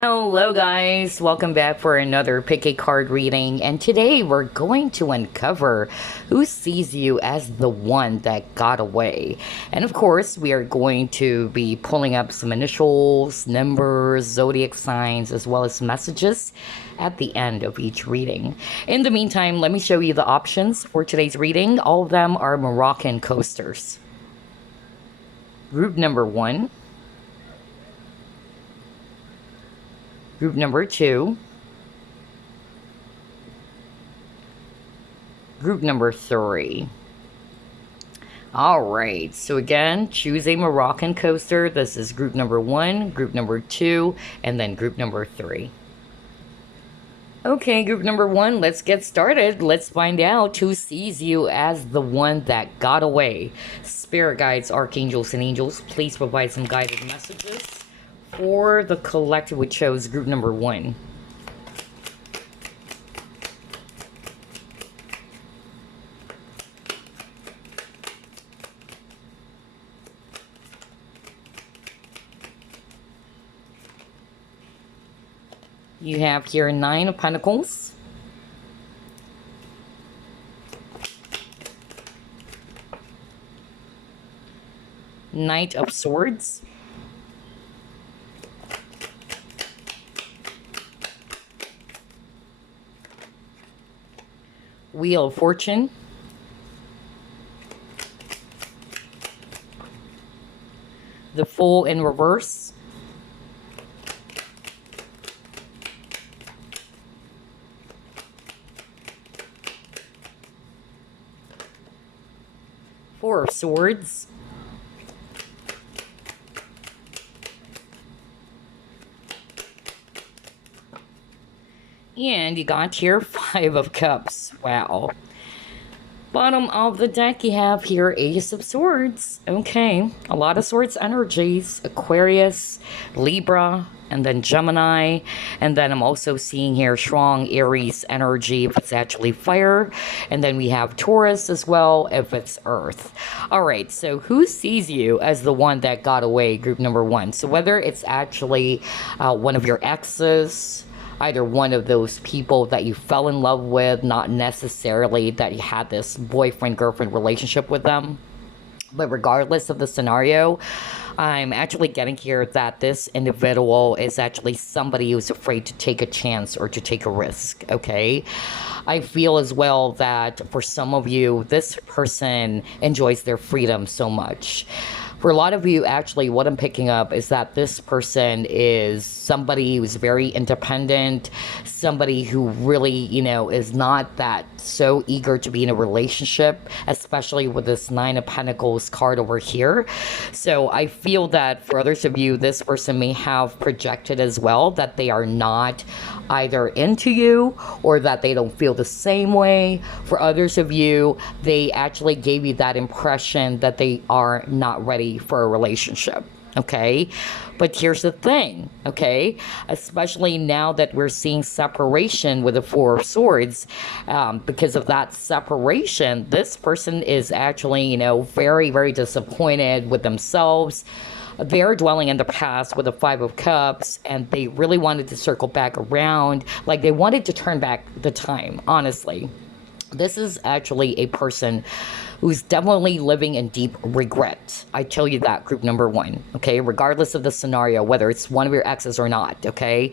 Hello guys, welcome back for another pick a card reading, and today we're going to uncover who sees you as the one that got away. And of course, we are going to be pulling up some initials, numbers, zodiac signs, as well as messages at the end of each reading. In the meantime, let me show you the options for today's reading. All of them are Moroccan coasters. Group number 1. Group number 2, group number 3. All right, so again, choose a Moroccan coaster. This is group number 1, group number 2, and then group number 3. Okay, group number 1, let's get started. Let's find out who sees you as the one that got away. Spirit guides, archangels, and angels, please provide some guided messages for the collective, which chose group number 1. You have here 9 of Pentacles, Knight of Swords, Wheel of Fortune, the Fool in reverse, Four of Swords, and you got here 5 of Cups. Wow. Bottom of the deck, you have here Ace of Swords. Okay, a lot of Swords energies. Aquarius, Libra, and then Gemini. And then I'm also seeing here strong Aries energy if it's actually fire. And then we have Taurus as well if it's earth. All right, so who sees you as the one that got away, group number 1? So whether it's actually one of your exes, either one of those people that you fell in love with, not necessarily that you had this boyfriend-girlfriend relationship with them. But regardless of the scenario, I'm actually getting here that this individual is actually somebody who's afraid to take a chance or to take a risk, okay? I feel as well that for some of you, this person enjoys their freedom so much. For a lot of you, actually, what I'm picking up is that this person is somebody who's very independent, somebody who really, is not that so eager to be in a relationship, especially with this 9 of Pentacles card over here. So I feel that for others of you, this person may have projected as well that they are not either into you or that they don't feel the same way. For others of you, they actually gave you that impression that they are not ready for a relationship. Okay, but here's the thing, okay, especially now that we're seeing separation with the 4 of Swords, because of that separation, this person is actually, very, very disappointed with themselves. They're dwelling in the past with the 5 of Cups, and they really wanted to circle back around, like they wanted to turn back the time, honestly. This is actually a person who's definitely living in deep regret. I tell you that, group number 1, okay? Regardless of the scenario, whether it's one of your exes or not, okay?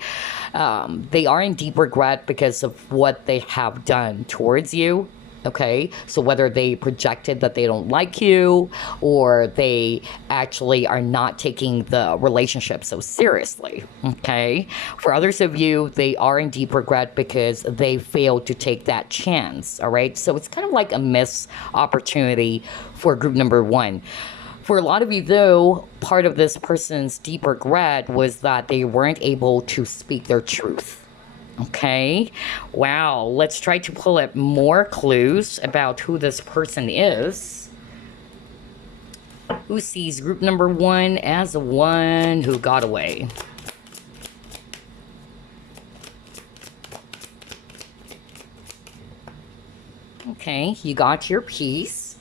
They are in deep regret because of what they have done towards you. Okay, so whether they projected that they don't like you or they actually are not taking the relationship so seriously, okay? For others of you, they are in deep regret because they failed to take that chance, all right? So it's kind of like a missed opportunity for group number 1. For a lot of you, though, part of this person's deep regret was that they weren't able to speak their truth. Okay, wow, let's try to pull up more clues about who this person is. Who sees group number 1 as the one who got away? Okay, you got your piece.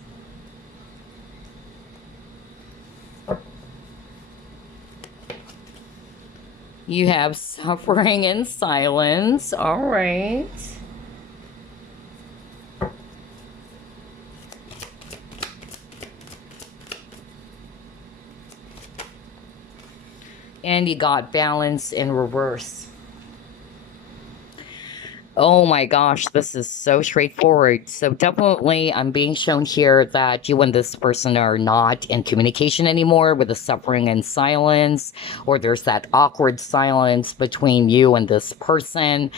You have suffering in silence. All right. And you got balance in reverse. Oh my gosh, this is so straightforward. So definitely I'm being shown here that you and this person are not in communication anymore with the suffering and silence, or there's that awkward silence between you and this person.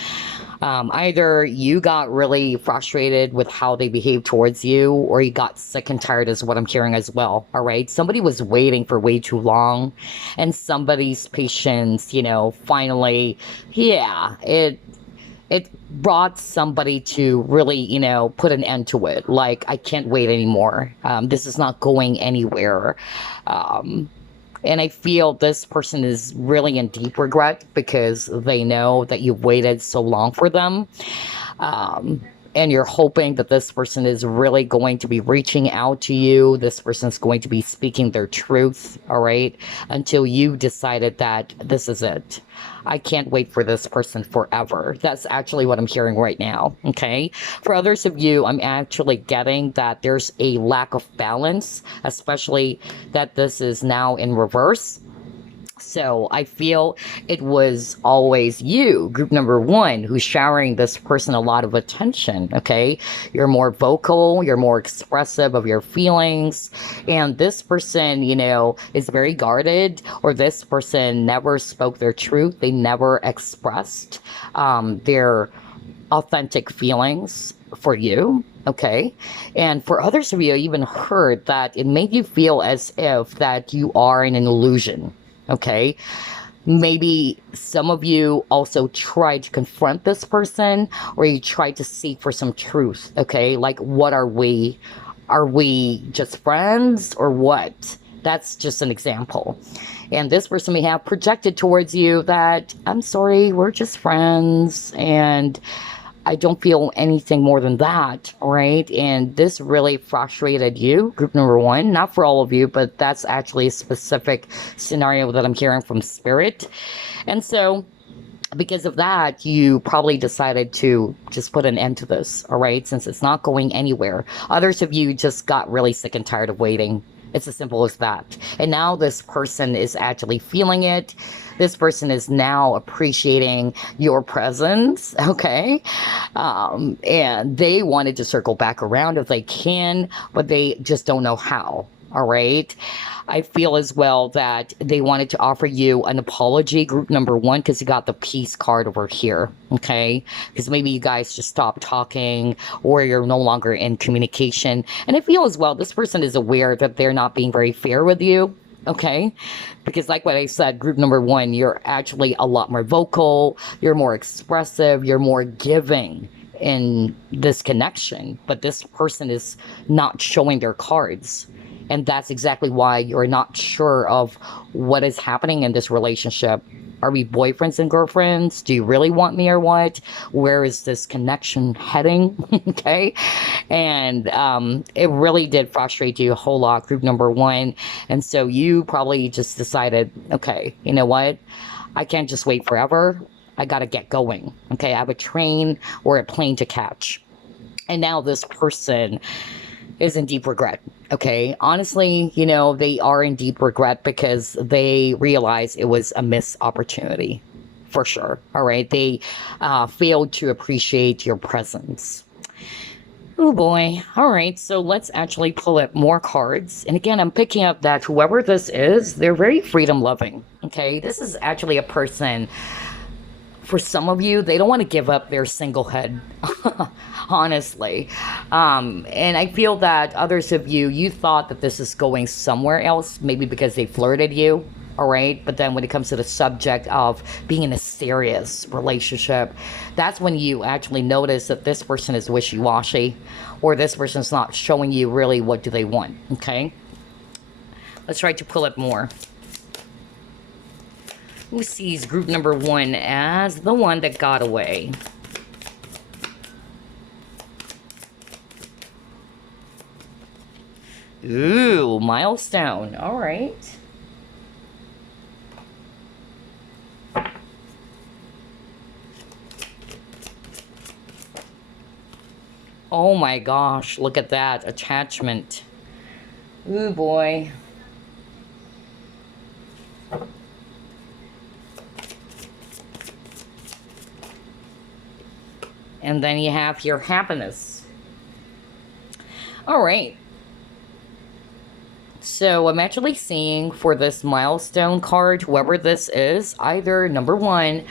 Either you got really frustrated with how they behaved towards you, or you got sick and tired, is what I'm hearing as well. All right. Somebody was waiting for way too long, and somebody's patience, finally, yeah, it brought somebody to really, put an end to it. Like, I can't wait anymore. This is not going anywhere. And I feel this person is really in deep regret because they know that you've waited so long for them. And you're hoping that this person is really going to be reaching out to you. This person's going to be speaking their truth, all right, until you decided that this is it. I can't wait for this person forever. That's actually what I'm hearing right now, okay? For others of you, I'm actually getting that there's a lack of balance, especially that this is now in reverse. So I feel it was always you, group number one, who's showering this person a lot of attention, okay? You're more vocal, you're more expressive of your feelings, and this person, is very guarded, or this person never spoke their truth. They never expressed their authentic feelings for you. Okay. And for others of you, I even heard that it made you feel as if that you are in an illusion. Okay. Maybe some of you also tried to confront this person, or you tried to seek for some truth. Okay. Like, what are we? Are we just friends or what? That's just an example. And this person may have projected towards you that, I'm sorry, we're just friends, and I don't feel anything more than that, right? And this really frustrated you, group number one. Not for all of you, but that's actually a specific scenario that I'm hearing from Spirit. And so, because of that, you probably decided to just put an end to this, all right? Since it's not going anywhere. Others of you just got really sick and tired of waiting. It's as simple as that. And now this person is actually feeling it. This person is now appreciating your presence, okay? And they wanted to circle back around if they can, but they just don't know how, all right? I feel as well that they wanted to offer you an apology, group number one, because you got the peace card over here, okay? Because maybe you guys just stopped talking, or you're no longer in communication. And I feel as well this person is aware that they're not being very fair with you, okay? Because like what I said, group number one, you're actually a lot more vocal, you're more expressive, you're more giving in this connection. But this person is not showing their cards. And that's exactly why you're not sure of what is happening in this relationship. Are we boyfriends and girlfriends? Do you really want me or what? Where is this connection heading? Okay. And it really did frustrate you a whole lot, group number one. And so you probably just decided, okay, you know what? I can't just wait forever. I got to get going. Okay. I have a train or a plane to catch. And now this person is in deep regret. Okay. Honestly, they are in deep regret because they realize it was a missed opportunity for sure. All right. They failed to appreciate your presence. Oh boy. All right. So let's actually pull up more cards. And again, I'm picking up that whoever this is, they're very freedom loving. Okay. This is actually a person. For some of you, they don't want to give up their singlehood, honestly. And I feel that others of you, you thought that this is going somewhere else, maybe because they flirted you, all right? But then when it comes to the subject of being in a serious relationship, that's when you actually notice that this person is wishy-washy, or this person's not showing you really what do they want, okay? Let's try to pull it more. Who sees group number one as the one that got away? Ooh, milestone. All right. Oh my gosh, look at that attachment. Ooh boy. And then you have your happiness. All right. So I'm actually seeing for this milestone card, whoever this is, either number one,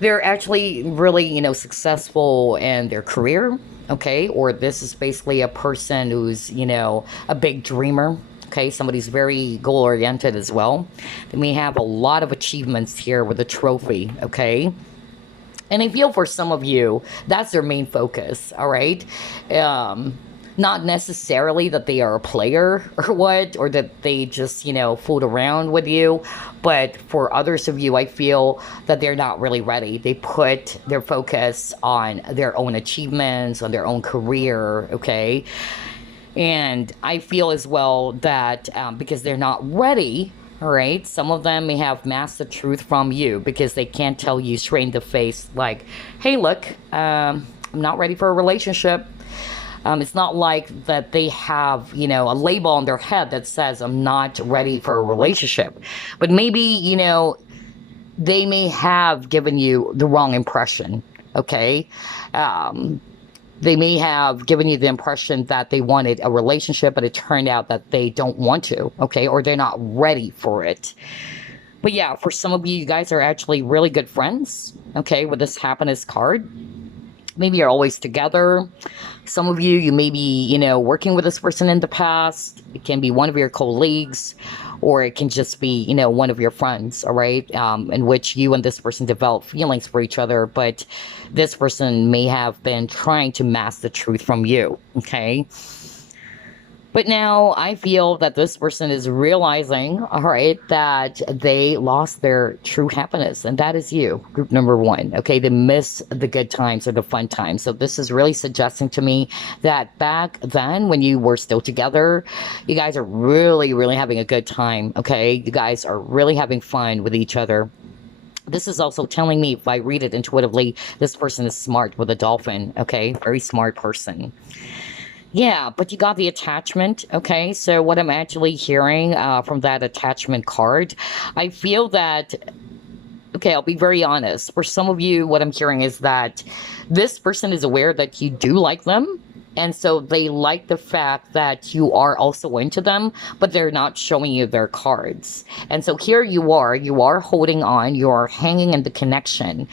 they're actually really, successful in their career, okay? Or this is basically a person who's, a big dreamer, okay? Somebody's very goal oriented as well. They may have a lot of achievements here with a trophy, okay? And I feel for some of you, that's their main focus, all right? Not necessarily that they are a player or what, or that they just, fooled around with you. But for others of you, I feel that they're not really ready. They put their focus on their own achievements, on their own career, okay? And I feel as well that because they're not ready, all right, some of them may have masked the truth from you because they can't tell you straight in the face, like, hey, look, I'm not ready for a relationship. It's not like that they have, a label on their head that says, I'm not ready for a relationship. But maybe, they may have given you the wrong impression, okay? They may have given you the impression that they wanted a relationship, but it turned out that they don't want to, okay? Or they're not ready for it. But yeah, for some of you, you guys are actually really good friends, okay, with this happiness card. Maybe you're always together. Some of you, you may be, working with this person in the past. It can be one of your colleagues, or it can just be, one of your friends, all right, in which you and this person develop feelings for each other, but this person may have been trying to mask the truth from you, okay? But now I feel that this person is realizing, all right, that they lost their true happiness. And that is you, group number one. Okay, they miss the good times or the fun times. So this is really suggesting to me that back then when you were still together, you guys are really, really having a good time. Okay, you guys are really having fun with each other. This is also telling me, if I read it intuitively, this person is smart with a dolphin. Okay, very smart person. Yeah, but you got the attachment. Okay, so what I'm actually hearing from that attachment card, I feel that, okay, I'll be very honest. For some of you, what I'm hearing is that this person is aware that you do like them. And so they like the fact that you are also into them, but they're not showing you their cards. And so here you are holding on, you are hanging in the connection,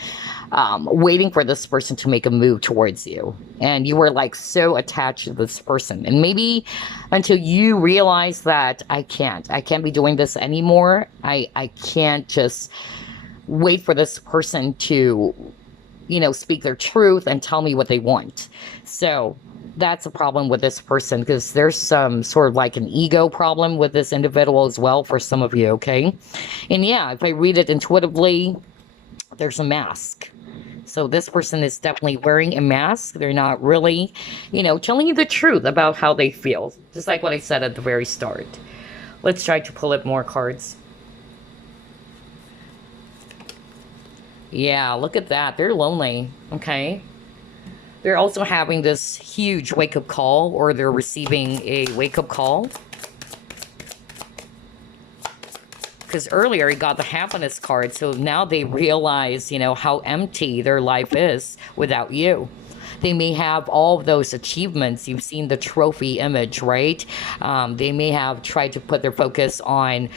waiting for this person to make a move towards you. And you were like so attached to this person. And maybe until you realize that I can't be doing this anymore. I can't just wait for this person to, speak their truth and tell me what they want. So that's a problem with this person because there's some sort of like an ego problem with this individual as well for some of you, okay? And yeah, if I read it intuitively, there's a mask. So this person is definitely wearing a mask. They're not really, telling you the truth about how they feel. Just like what I said at the very start. Let's try to pull up more cards. Yeah, look at that. They're lonely, okay? They're also having this huge wake-up call, or they're receiving a wake-up call. Because earlier he got the happiness card, so now they realize, how empty their life is without you. They may have all of those achievements. You've seen the trophy image, right? They may have tried to put their focus on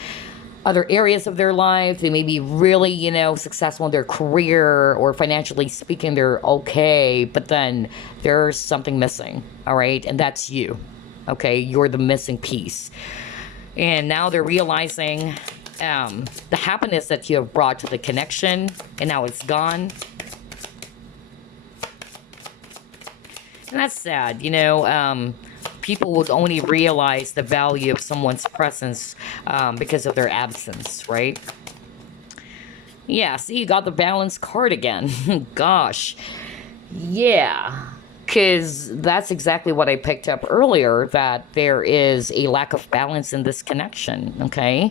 other areas of their life. They may be really, successful in their career, or financially speaking, they're okay, but then there's something missing, all right? And that's you, okay? You're the missing piece. And now they're realizing the happiness that you have brought to the connection, and now it's gone. And that's sad, people would only realize the value of someone's presence because of their absence, right? Yeah, see, you got the balance card again. Gosh. Yeah. Because that's exactly what I picked up earlier, that there is a lack of balance in this connection. Okay.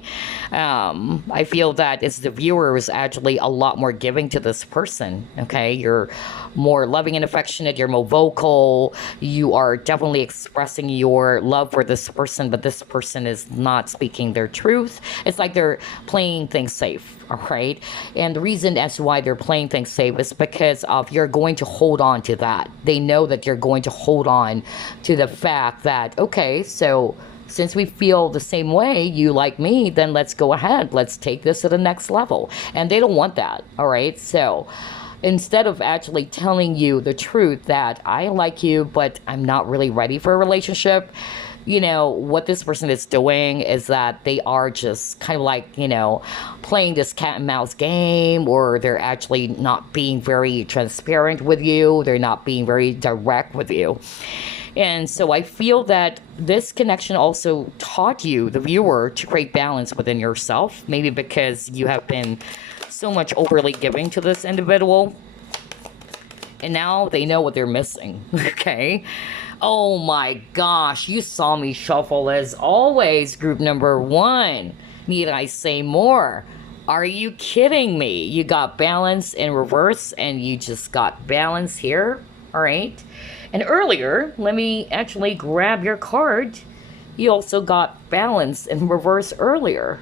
I feel that it's the viewer is actually a lot more giving to this person. Okay. You're more loving and affectionate. You're more vocal. You are definitely expressing your love for this person, but this person is not speaking their truth. It's like they're playing things safe. All right. And the reason as to why they're playing things safe is because of you're going to hold on to that. They know that you're going to hold on to the fact that, okay, so since we feel the same way, you like me, then let's go ahead. Let's take this to the next level. And they don't want that. All right. So instead of actually telling you the truth that I like you, but I'm not really ready for a relationship, what this person is doing is that they are just kind of like, playing this cat and mouse game, or they're actually not being very transparent with you. They're not being very direct with you. And so I feel that this connection also taught you, the viewer, to create balance within yourself. Maybe because you have been so much overly giving to this individual. And now they know what they're missing. Okay. Oh my gosh, you saw me shuffle as always, group number 1. Need I say more? Are you kidding me? You got balance in reverse and you just got balance here. All right. And earlier, let me actually grab your card. You also got balance in reverse earlier.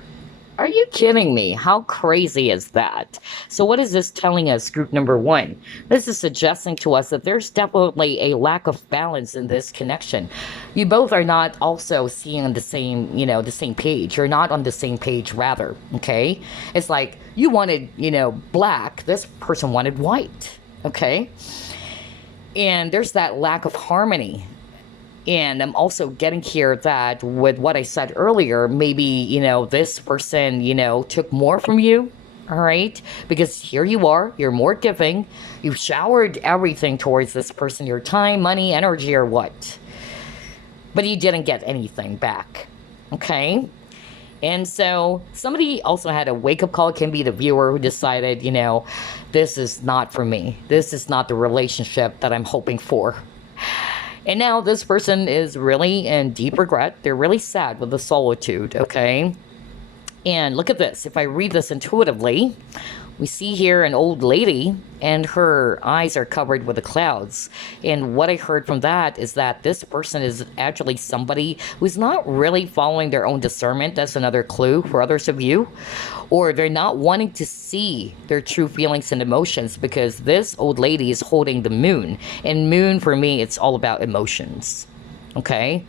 Are you kidding me? How crazy is that? So what is this telling us, group number 1? This is suggesting to us that there's definitely a lack of balance in this connection. You both are not also seeing the same, the same page. You're not on the same page, rather, okay? It's like you wanted, black. This person wanted white, okay? And there's that lack of harmony. And I'm also getting here that with what I said earlier, maybe, this person, took more from you. All right. Because here you are, you're more giving. You've showered everything towards this person, your time, money, energy, or what. But you didn't get anything back. Okay. And so somebody also had a wake-up call. It can be the viewer who decided, this is not for me. This is not the relationship that I'm hoping for. And now this person is really in deep regret. They're really sad with the solitude, okay? And look at this. If I read this intuitively, we see here an old lady and her eyes are covered with the clouds. And what I heard from that is that this person is actually somebody who's not really following their own discernment. That's another clue for others of you. Or they're not wanting to see their true feelings and emotions, because this old lady is holding the moon. And moon, for me, it's all about emotions. Okay?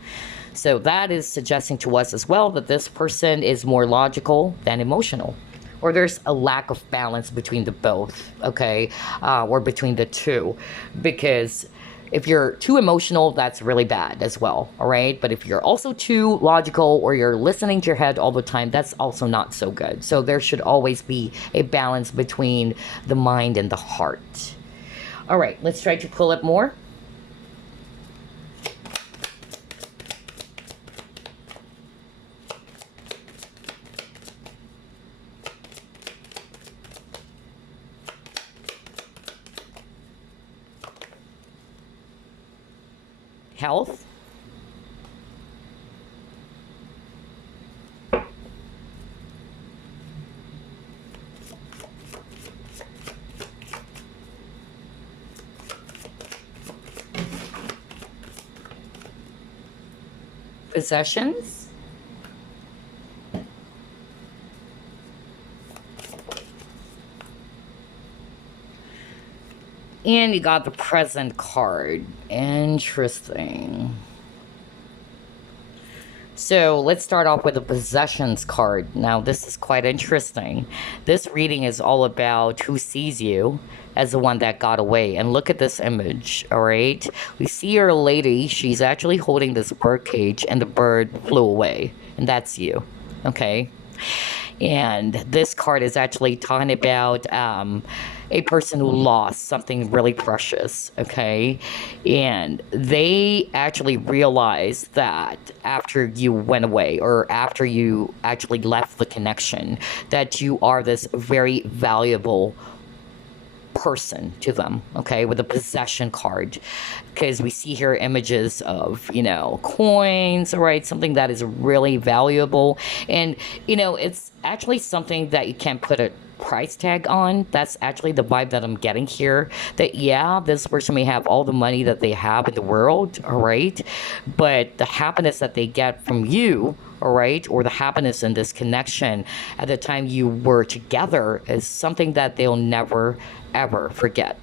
So that is suggesting to us as well that this person is more logical than emotional. Or there's a lack of balance between the both, okay? Or between the two. Because if you're too emotional, that's really bad as well, all right? But if you're also too logical, or you're listening to your head all the time, that's also not so good. So there should always be a balance between the mind and the heart. All right, let's try to pull up more. Health. Possessions. And you got the present card. Interesting. So let's start off with the possessions card. Now this is quite interesting. This reading is all about who sees you as the one that got away. And look at this image, all right? We see your lady. She's actually holding this bird cage and the bird flew away. And that's you, okay? And this card is actually talking about a person who lost something really precious, okay? And they actually realized that after you went away, or after you actually left the connection, that you are this very valuable person to them, okay, with a possession card. Because we see here images of, coins, all right, something that is really valuable. And, it's actually something that you can't put a price tag on. That's actually the vibe that I'm getting here. That, yeah, this person may have all the money that they have in the world, all right, but the happiness that they get from you, all right, or the happiness in this connection at the time you were together is something that they'll never ever forget.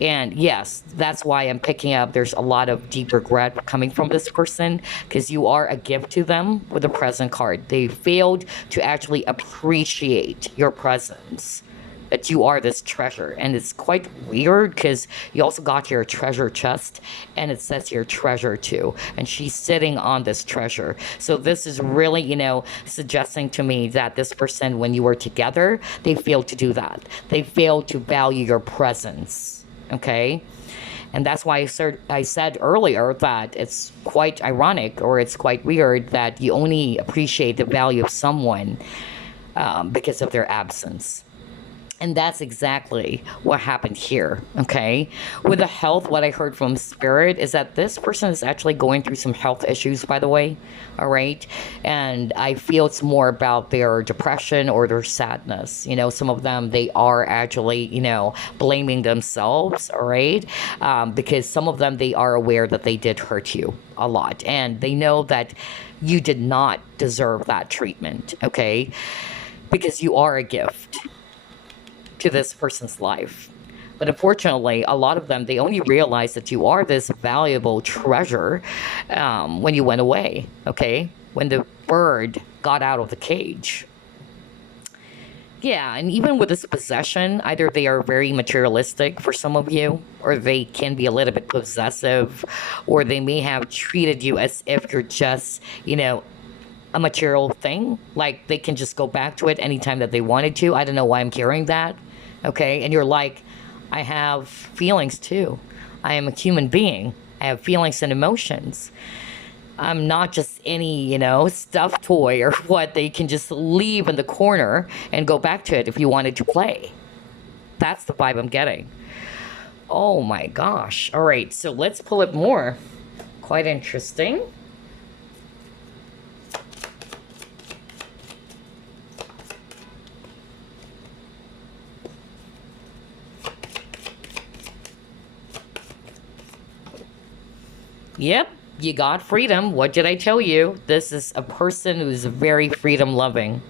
And yes, that's why I'm picking up there's a lot of deep regret coming from this person, because you are a gift to them with the present card. They failed to actually appreciate your presence, that you are this treasure. And it's quite weird because you also got your treasure chest, and it says here treasure too, and she's sitting on this treasure. So this is really, suggesting to me that this person, when you were together, they failed to do that. They failed to value your presence, okay? And that's why I said earlier that it's quite ironic, or it's quite weird, that you only appreciate the value of someone because of their absence. And that's exactly what happened here, okay? With the health, what I heard from Spirit is that this person is actually going through some health issues, by the way, all right? And I feel it's more about their depression or their sadness. Some of them, they are actually, blaming themselves, all right? Because some of them, they are aware that they did hurt you a lot. And they know that you did not deserve that treatment, okay? Because you are a gift to this person's life. But unfortunately, a lot of them, they only realize that you are this valuable treasure when you went away, okay? When the bird got out of the cage. Yeah, and even with this possession, either they are very materialistic for some of you, or they can be a little bit possessive, or they may have treated you as if you're just, a material thing. Like they can just go back to it anytime that they wanted to. I don't know why I'm carrying that. Okay. And you're like, I have feelings too. I am a human being. I have feelings and emotions. I'm not just any, stuffed toy or what they can just leave in the corner and go back to it if you wanted to play. That's the vibe I'm getting. Oh my gosh. All right. So let's pull it more. Quite interesting. Yep, you got freedom. What did I tell you? This is a person who's very freedom loving.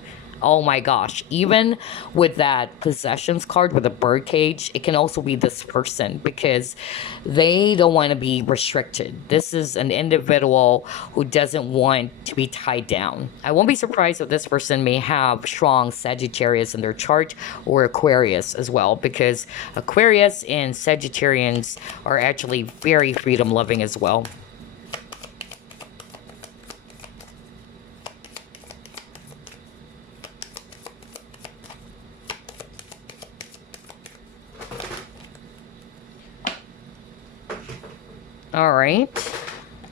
Oh my gosh. Even with that possessions card with a bird cage, it can also be this person because they don't want to be restricted. This is an individual who doesn't want to be tied down. I won't be surprised if this person may have strong Sagittarius in their chart, or Aquarius as well, because Aquarius and Sagittarians are actually very freedom loving as well. All right.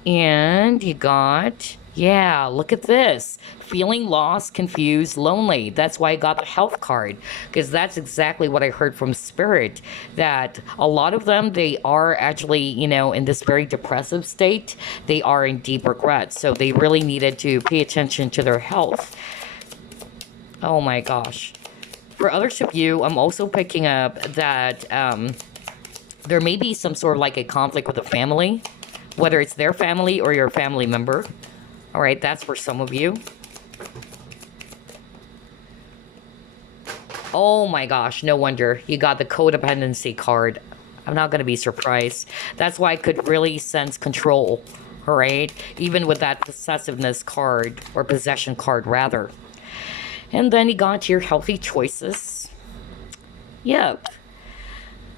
And you got, yeah, look at this. Feeling lost, confused, lonely. That's why I got the health card, because that's exactly what I heard from Spirit, that a lot of them, they are actually, in this very depressive state. They are in deep regret. So they really needed to pay attention to their health. Oh my gosh. For others of you, I'm also picking up that there may be some sort of like a conflict with a family, whether it's their family or your family member. All right, that's for some of you. Oh my gosh, no wonder. You got the codependency card. I'm not going to be surprised. That's why I could really sense control, all right? Even with that possessiveness card, or possession card rather. And then you got your healthy choices. Yep.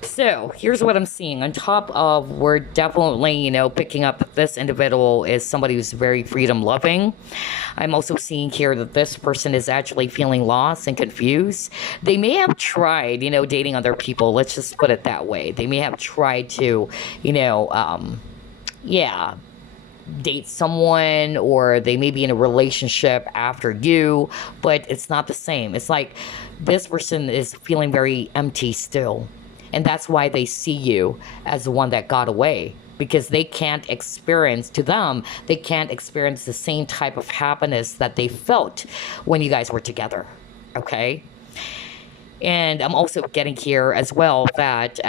So here's what I'm seeing. On top of, we're definitely, picking up this individual is somebody who's very freedom loving. I'm also seeing here that this person is actually feeling lost and confused. They may have tried, dating other people. Let's just put it that way. They may have tried to, date someone, or they may be in a relationship after you, but it's not the same. It's like this person is feeling very empty still. And that's why they see you as the one that got away, because they can't experience, to them, they can't experience the same type of happiness that they felt when you guys were together. Okay? And I'm also getting here as well that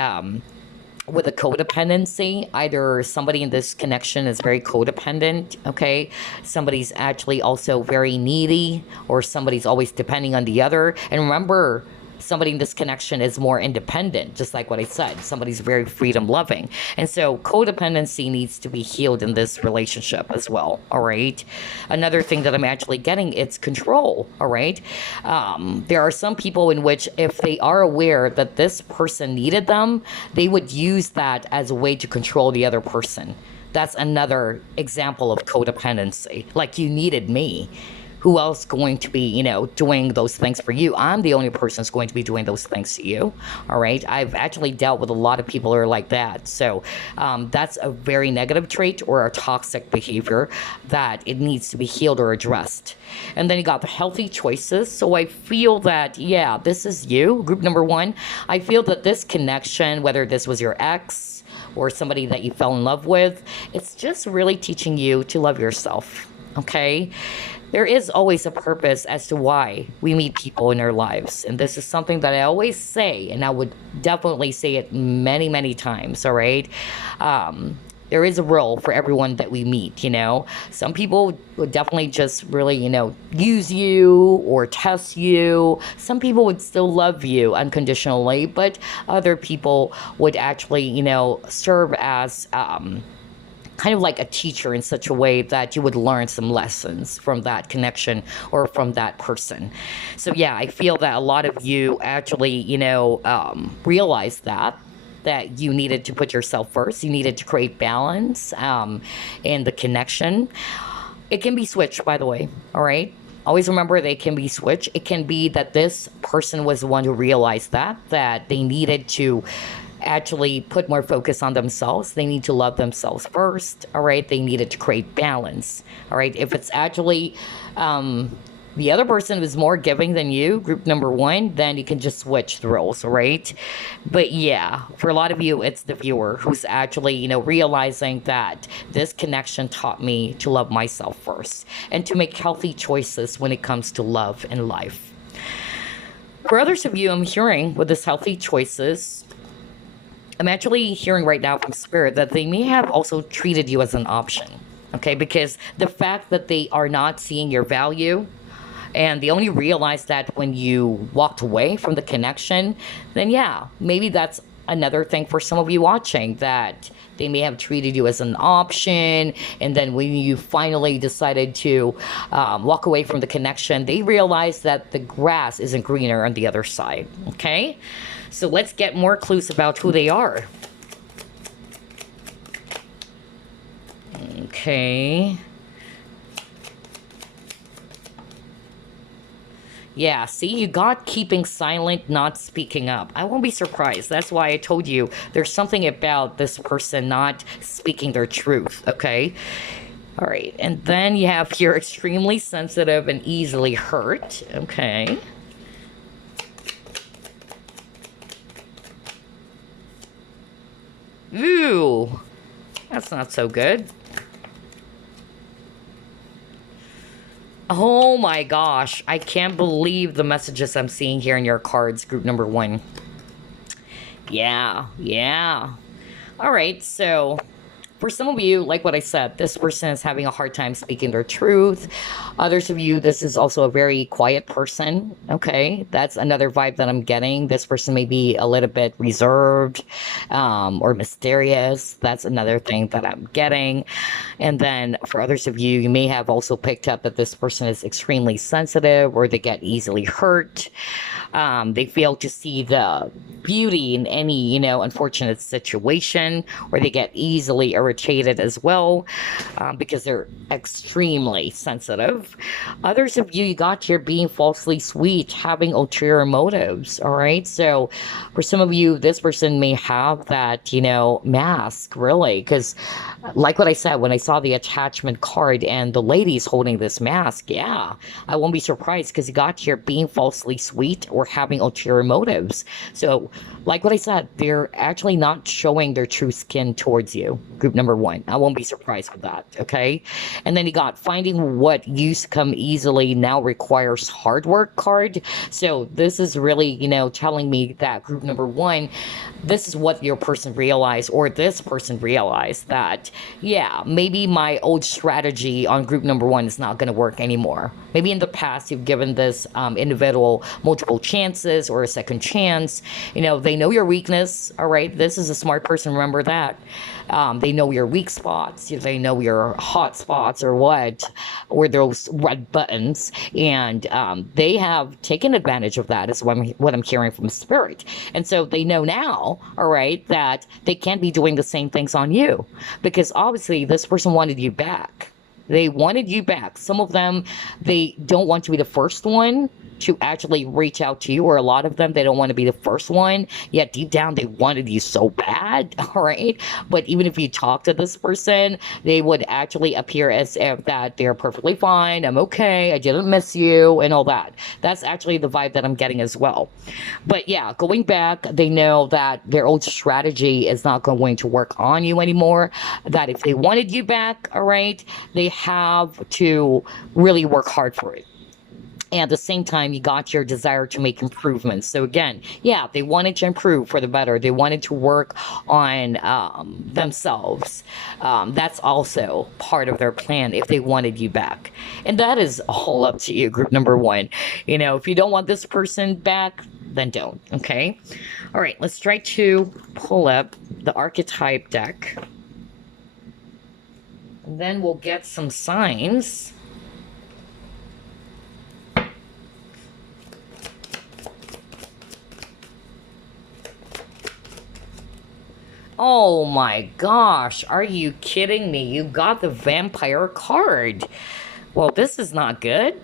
with a codependency, either somebody in this connection is very codependent, okay? Somebody's actually also very needy, or somebody's always depending on the other. And remember, somebody in this connection is more independent, just like what I said. Somebody's very freedom loving. And so codependency needs to be healed in this relationship as well, all right? Another thing that I'm actually getting, it's control, all right? There are some people in which if they are aware that this person needed them, they would use that as a way to control the other person. That's another example of codependency. Like, you needed me. Who else going to be, doing those things for you? I'm the only person who's going to be doing those things to you. All right. I've actually dealt with a lot of people who are like that. So that's a very negative trait or a toxic behavior that it needs to be healed or addressed. And then you got the healthy choices. So I feel that, yeah, this is you, group number one. I feel that this connection, whether this was your ex or somebody that you fell in love with, it's just really teaching you to love yourself. Okay. There is always a purpose as to why we meet people in our lives. And this is something that I always say, and I would definitely say it many, many times, all right? There is a role for everyone that we meet, Some people would definitely just really, use you or test you. Some people would still love you unconditionally, but other people would actually, serve as kind of like a teacher in such a way that you would learn some lessons from that connection or from that person. So yeah, I feel that a lot of you actually, realize that you needed to put yourself first. You needed to create balance in the connection. It can be switched, by the way, all right? Always remember they can be switched. It can be that this person was the one who realized that they needed to actually put more focus on themselves. They need to love themselves first, all right? They needed to create balance, all right? If it's actually the other person is more giving than you, group number one, then you can just switch the roles, all right? But yeah, for a lot of you, it's the viewer who's actually, realizing that this connection taught me to love myself first and to make healthy choices when it comes to love and life. For others of you, I'm hearing with this healthy choices, I'm actually hearing right now from Spirit that they may have also treated you as an option, okay? Because the fact that they are not seeing your value and they only realized that when you walked away from the connection, then yeah, maybe that's another thing for some of you watching, that they may have treated you as an option, and then when you finally decided to walk away from the connection, they realized that the grass isn't greener on the other side, okay? So let's get more clues about who they are. Okay. Yeah, see, you got keeping silent, not speaking up. I won't be surprised. That's why I told you there's something about this person not speaking their truth, okay? All right, and then you have here extremely sensitive and easily hurt, okay? Ooh, that's not so good. Oh my gosh, I can't believe the messages I'm seeing here in your cards, group number one. Yeah. All right, so for some of you, like what I said, this person is having a hard time speaking their truth. Others of you, this is also a very quiet person, okay? That's another vibe that I'm getting. This person may be a little bit reserved or mysterious. That's another thing that I'm getting. And then for others of you, you may have also picked up that this person is extremely sensitive or they get easily hurt. They fail to see the beauty in any, unfortunate situation, or they get easily irritated irritated as well, because they're extremely sensitive. Others of you, you got your being falsely sweet, having ulterior motives. All right. So for some of you, this person may have that, mask, really, because like what I said, when I saw the attachment card and the lady's holding this mask, yeah, I won't be surprised because you got here being falsely sweet or having ulterior motives. So, like what I said, they're actually not showing their true skin towards you. Group number one. I won't be surprised with that. Okay. And then you got finding what used to come easily now requires hard work card. So, this is really, telling me that group number one, this is what your person realized, or this person realized that, yeah, maybe my old strategy on group number one is not going to work anymore. Maybe in the past you've given this individual multiple chances or a second chance. They know your weakness. All right, this is a smart person. Remember that. They know your weak spots. They know your hot spots or those red buttons, and they have taken advantage of that. Is what I'm hearing from spirit, and so they know now. All right, that they can't be doing the same things on you, because obviously this person wanted you back. They wanted you back. Some of them, they don't want to be the first one to actually reach out to you, or a lot of them, they don't want to be the first one, yet deep down they wanted you so bad. All right, but even if you talk to this person, they would actually appear as if that they're perfectly fine, I'm okay, I didn't miss you, and all that. That's actually the vibe that I'm getting as well. But yeah, going back, they know that their old strategy is not going to work on you anymore, that if they wanted you back, all right, they have to really work hard for it. And at the same time, you got your desire to make improvements. So again, yeah, they wanted to improve for the better. They wanted to work on themselves. That's also part of their plan if they wanted you back. And that is all up to you, group number one. If you don't want this person back, then don't. Okay. All right. Let's try to pull up the archetype deck. And then we'll get some signs. Oh my gosh, are you kidding me? You got the vampire card. Well, this is not good.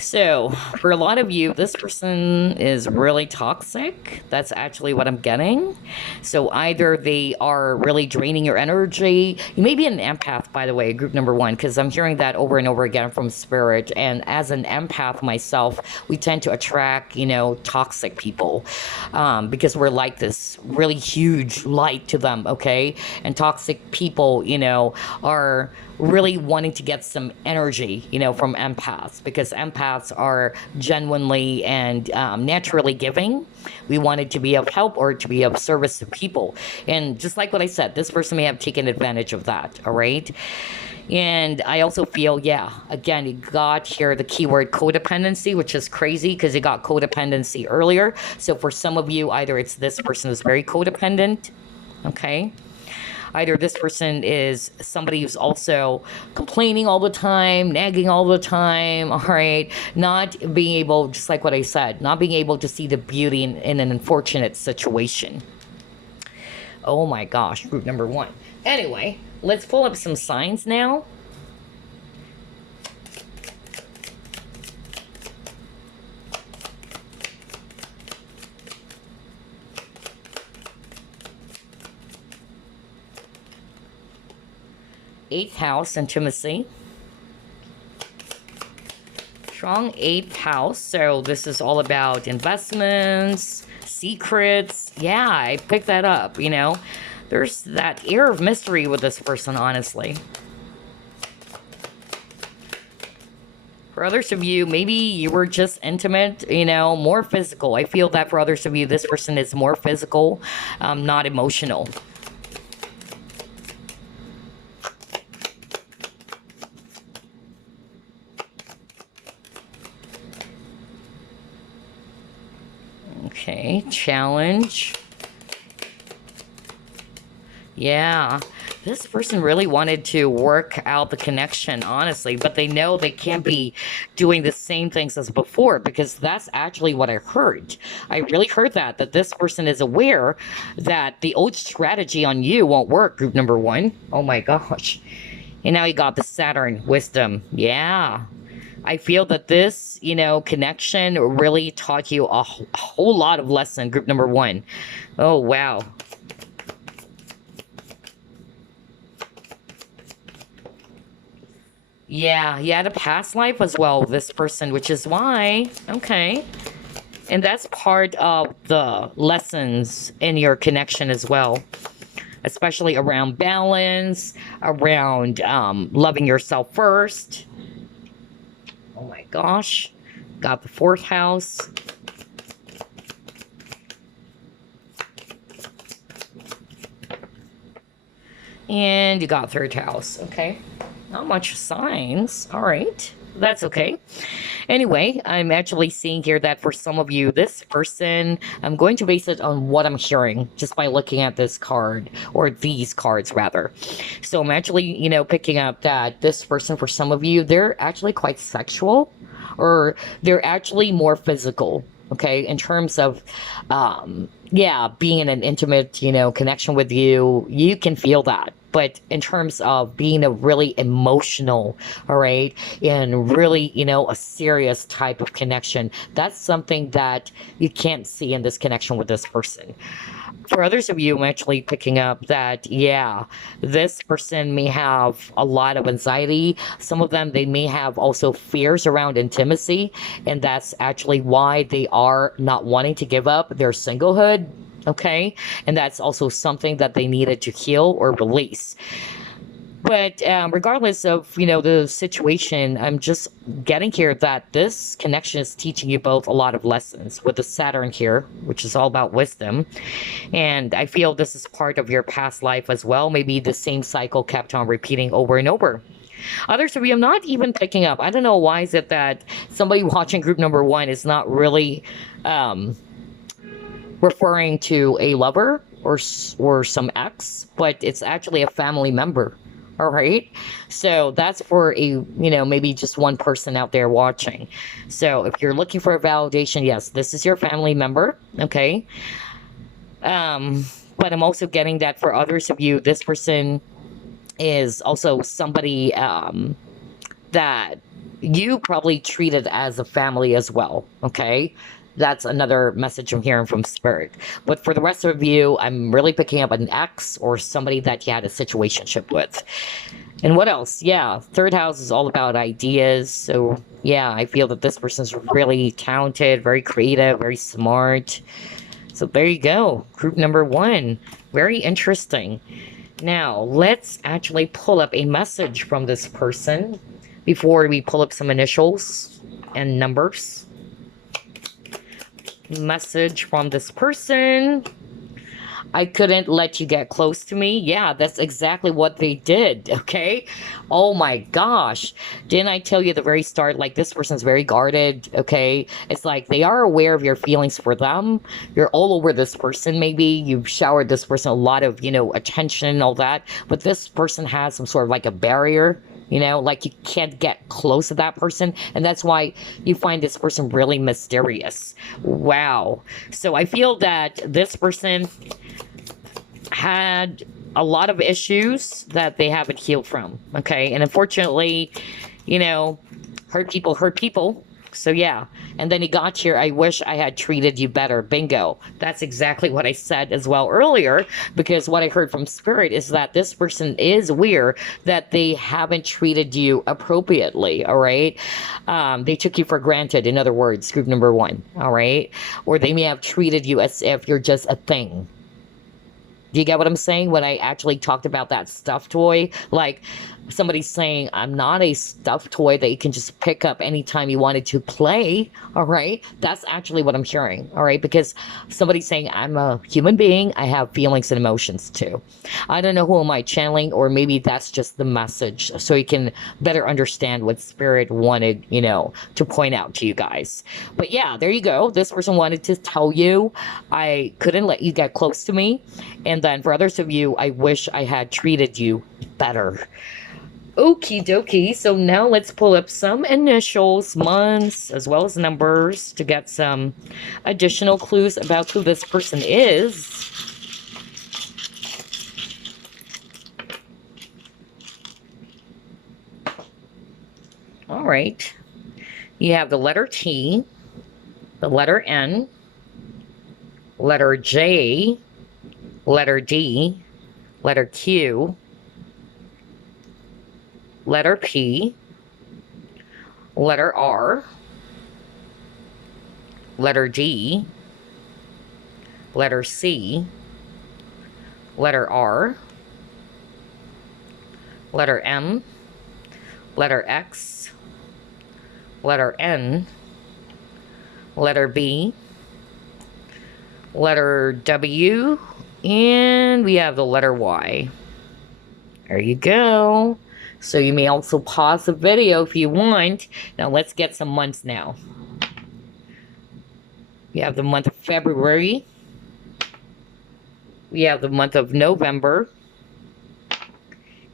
So, for a lot of you, this person is really toxic. That's actually what I'm getting. So, either they are really draining your energy. You may be an empath, by the way, group number one, because I'm hearing that over and over again from spirit. And as an empath myself, we tend to attract, toxic people, because we're like this really huge light to them, okay? And toxic people, are really wanting to get some energy, from empaths, because empaths are genuinely and naturally giving. We wanted to be of help or to be of service to people. And just like what I said, this person may have taken advantage of that, all right? And I also feel, yeah, again, you got here the keyword codependency, which is crazy because you got codependency earlier. So for some of you, either it's this person is very codependent, okay? Either this person is somebody who's also complaining all the time, nagging all the time, all right? Not being able, just like what I said, not being able to see the beauty in an unfortunate situation. Oh my gosh, group number one. Anyway, let's pull up some signs now. Eighth house, intimacy. Strong eighth house. So this is all about investments, secrets. Yeah, I picked that up, There's that air of mystery with this person, honestly. For others of you, maybe you were just intimate, more physical. I feel that for others of you, this person is more physical, not emotional. Okay, challenge. Yeah, this person really wanted to work out the connection, honestly, but they know they can't be doing the same things as before, because that's actually what I heard. I really heard that this person is aware that the old strategy on you won't work, group number one. Oh my gosh. And now you got the Saturn wisdom. Yeah. I feel that this, connection really taught you a whole lot of lesson, group number one. Oh, wow. Yeah, you had a past life as well, this person, which is why, okay. And that's part of the lessons in your connection as well, especially around balance, around loving yourself first. Oh my gosh. Got the fourth house. And you got third house. Okay. Not much signs. All right. That's okay. Anyway, I'm actually seeing here that for some of you, this person, I'm going to base it on what I'm hearing just by looking at this card, or these cards rather. So I'm actually, picking up that this person, for some of you, they're actually quite sexual, or they're actually more physical. Okay, in terms of, being in an intimate, connection with you, you can feel that. But in terms of being a really emotional, all right, and really, a serious type of connection, that's something that you can't see in this connection with this person. For others of you, I'm actually picking up that, this person may have a lot of anxiety. Some of them, they may have also fears around intimacy. And that's actually why they are not wanting to give up their singlehood. Okay. And that's also something that they needed to heal or release. But regardless of, the situation, I'm just getting here that this connection is teaching you both a lot of lessons with the Saturn here, which is all about wisdom. And I feel this is part of your past life as well. Maybe the same cycle kept on repeating over and over. Others of you, I'm not even picking up. I don't know why is it that somebody watching group number one is not really referring to a lover or some ex, but it's actually a family member. All right. So that's for maybe just one person out there watching. So if you're looking for a validation, yes, this is your family member. Okay. But I'm also getting that for others of you, this person is also somebody that you probably treated as a family as well. Okay. That's another message I'm hearing from Spirit. But for the rest of you, I'm really picking up an ex or somebody that you had a situationship with. And what else? Yeah, third house is all about ideas. So, I feel that this person's really talented, very creative, very smart. So there you go. Group number one. Very interesting. Now, let's actually pull up a message from this person before we pull up some initials and numbers. Message from this person. I couldn't let you get close to me. Yeah, that's exactly what they did. Okay. Oh my gosh. Didn't I tell you at the very start, like, this person's very guarded. Okay. It's like they are aware of your feelings for them. You're all over this person. Maybe you've showered this person a lot of, attention and all that. But this person has some sort of like a barrier. Like you can't get close to that person. And that's why you find this person really mysterious. Wow. So I feel that this person had a lot of issues that they haven't healed from. Okay. And unfortunately, hurt people. So and then he got here. I wish I had treated you better. Bingo. That's exactly what I said as well earlier, because what I heard from Spirit is that this person is aware that they haven't treated you appropriately. All right. They took you for granted. In other words, group number one. All right. Or they may have treated you as if you're just a thing. Do you get what I'm saying when I actually talked about that stuffed toy? Like, somebody's saying, I'm not a stuffed toy that you can just pick up anytime you wanted to play. All right. That's actually what I'm hearing. All right. Because somebody's saying, I'm a human being. I have feelings and emotions too. I don't know who am I channeling, or maybe that's just the message so you can better understand what Spirit wanted, to point out to you guys. But there you go. This person wanted to tell you, I couldn't let you get close to me. And And then for others of you, I wish I had treated you better. Okie dokie. So now let's pull up some initials, months, as well as numbers to get some additional clues about who this person is. All right. You have the letter T, the letter N, letter J, letter D, letter Q, letter P, letter R, letter D, letter C, letter R, letter M, letter X, letter N, letter B, letter W, and we have the letter Y. There you go. So you may also pause the video if you want. Now let's get some months now. We have the month of February. We have the month of November.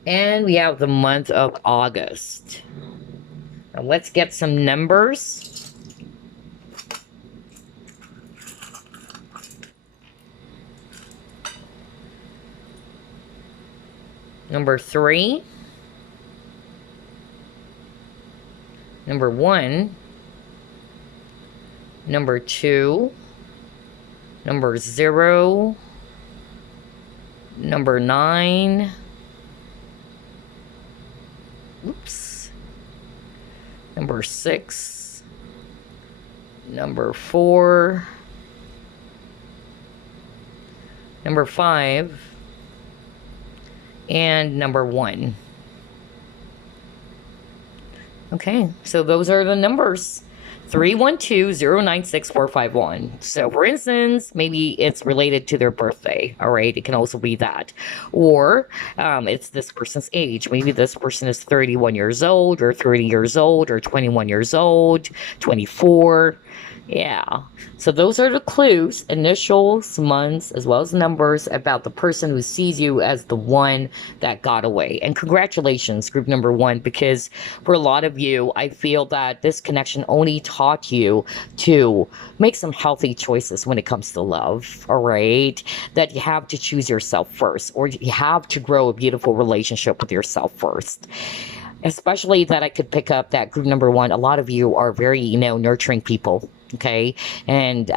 And we have the month of August. Now let's get some numbers. Number 3. Number 1. Number 2. Number 0. Number 9. Oops. Number 6. Number 4. Number 5. And number 1. Okay, so those are the numbers. 312-096-451. So for instance, maybe it's related to their birthday. All right, it can also be that. Or it's this person's age. Maybe this person is 31 years old, or 30 years old, or 21 years old, 24. Yeah. So those are the clues, initials, months, as well as numbers about the person who sees you as the one that got away. And congratulations, group number 1, because for a lot of you, I feel that this connection only taught you to make some healthy choices when it comes to love, all right? That you have to choose yourself first, or you have to grow a beautiful relationship with yourself first. Especially that I could pick up that group number 1, a lot of you are very, nurturing people. Okay. And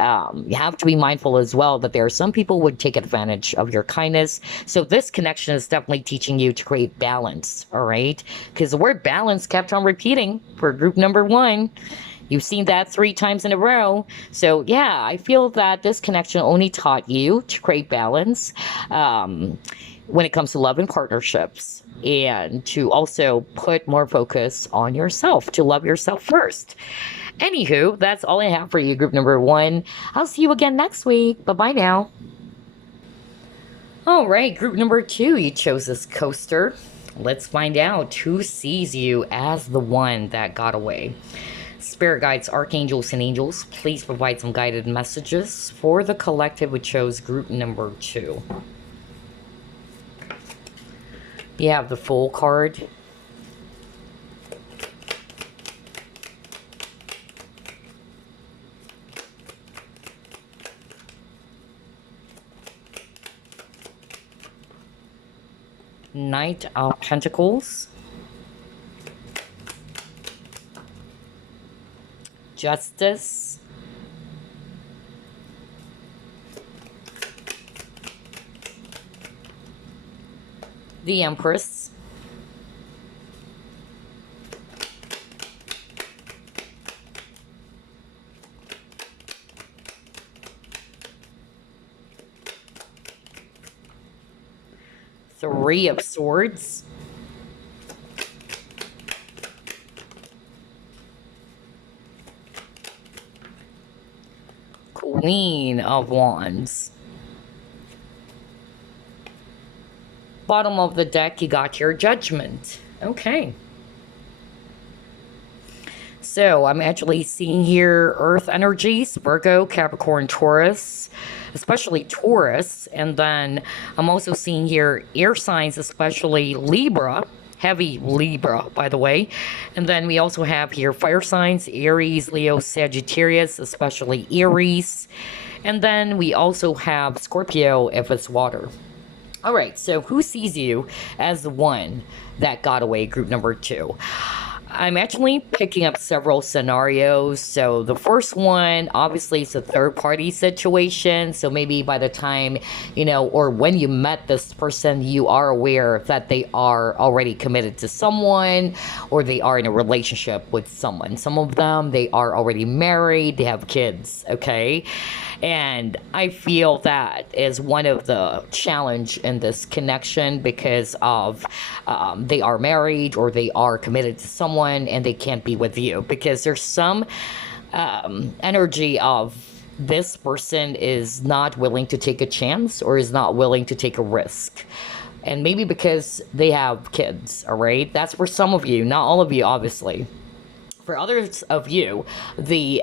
you have to be mindful as well that there are some people who would take advantage of your kindness. So this connection is definitely teaching you to create balance. All right. Because the word balance kept on repeating for group number 1. You've seen that 3 times in a row. So yeah, I feel that this connection only taught you to create balance when it comes to love and partnerships, and to also put more focus on yourself, to love yourself first. Anywho, that's all I have for you, group number 1. I'll see you again next week. Bye-bye now. All right, group number 2, you chose this coaster. Let's find out who sees you as the one that got away. Spirit guides, archangels, and angels, please provide some guided messages for the collective who chose group number 2. You have the Fool card. Knight of Pentacles. Justice. The Empress. Three of Swords. Queen of Wands. Bottom of the deck, you got your Judgment. Okay. So I'm actually seeing here Earth energies, Virgo, Capricorn, Taurus, especially Taurus. And then I'm also seeing here air signs, especially Libra. Heavy Libra, by the way. And then we also have here fire signs, Aries, Leo, Sagittarius, especially Aries. And then we also have Scorpio if it's water. All right, so who sees you as the one that got away, group number 2? I'm actually picking up several scenarios. So the first one, obviously, is a third party situation. So maybe by the time, or when you met this person, you are aware that they are already committed to someone or they are in a relationship with someone. Some of them, they are already married, they have kids, okay? And I feel that is one of the challenge in this connection because of they are married or they are committed to someone and they can't be with you because there's some energy of this person is not willing to take a chance or is not willing to take a risk. And maybe because they have kids, all right? That's for some of you, not all of you, obviously. For others of you, the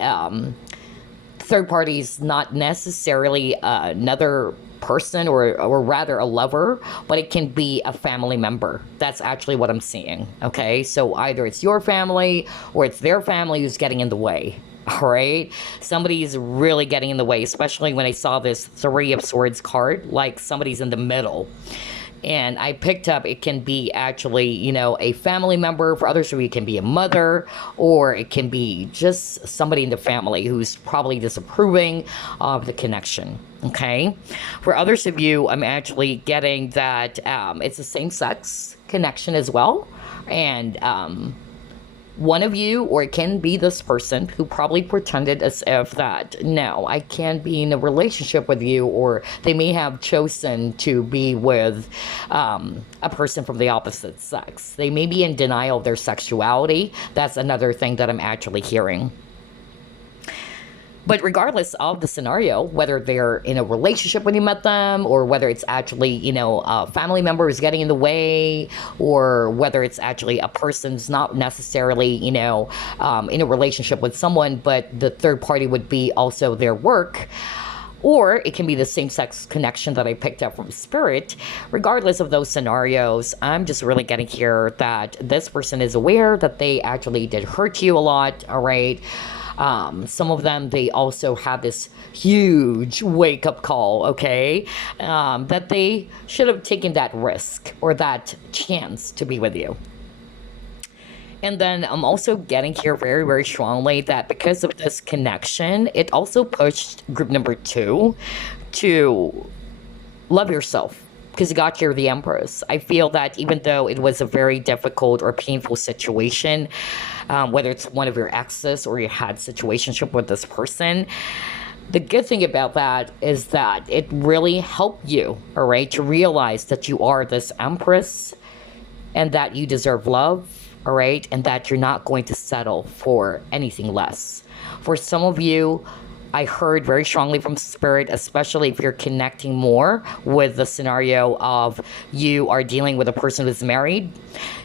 third party is not necessarily another person or rather a lover, but it can be a family member. That's actually what I'm seeing, okay? So either it's your family or it's their family who's getting in the way, all right? Somebody's really getting in the way, especially when I saw this Three of Swords card, like somebody's in the middle. And I picked up, it can be actually, a family member. For others of you, it can be a mother, or it can be just somebody in the family who's probably disapproving of the connection, okay? For others of you, I'm actually getting that it's a same-sex connection as well. And one of you, or it can be this person who probably pretended as if that, no, I can't be in a relationship with you, or they may have chosen to be with a person from the opposite sex. They may be in denial of their sexuality. That's another thing that I'm actually hearing. But regardless of the scenario, whether they're in a relationship when you met them, or whether it's actually, a family member is getting in the way, or whether it's actually a person's not necessarily, in a relationship with someone, but the third party would be also their work, or it can be the same-sex connection that I picked up from Spirit. Regardless of those scenarios, I'm just really getting here that this person is aware that they actually did hurt you a lot, all right? Some of them, they also have this huge wake-up call, okay? That they should have taken that risk or that chance to be with you. And then I'm also getting here very, very strongly that because of this connection, it also pushed group number 2 to love yourself. Because you got here the Empress. I feel that even though it was a very difficult or painful situation, whether it's one of your exes or you had situationship with this person, the good thing about that is that it really helped you, all right, to realize that you are this Empress and that you deserve love, all right, and that you're not going to settle for anything less. For some of you, I heard very strongly from Spirit, especially if you're connecting more with the scenario of you are dealing with a person who's married.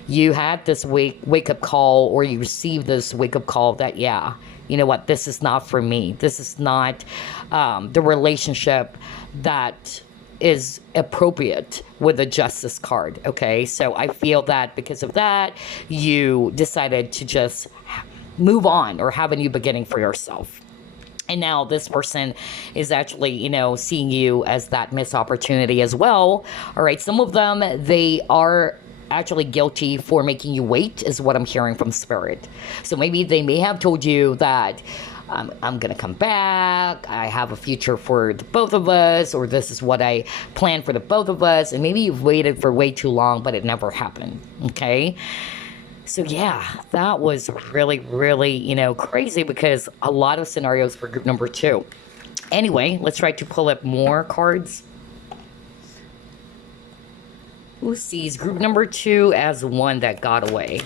You had this wake-up call, or you received this wake-up call that, yeah, you know what, this is not for me. This is not the relationship that is appropriate with the Justice card, okay? So I feel that because of that, you decided to just move on or have a new beginning for yourself. And now this person is actually, seeing you as that missed opportunity as well. All right, some of them, they are actually guilty for making you wait, is what I'm hearing from Spirit. So maybe they may have told you that I'm going to come back, I have a future for the both of us, or this is what I plan for the both of us. And maybe you've waited for way too long, but it never happened, okay? So yeah, that was really, really, crazy because a lot of scenarios for group number 2. Anyway, let's try to pull up more cards. Who sees group number 2 as one that got away?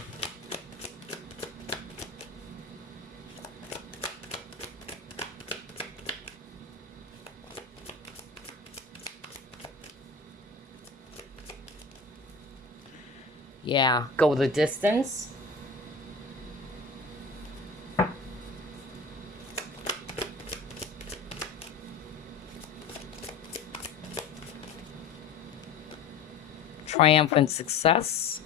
Yeah, go the distance. triumphant success.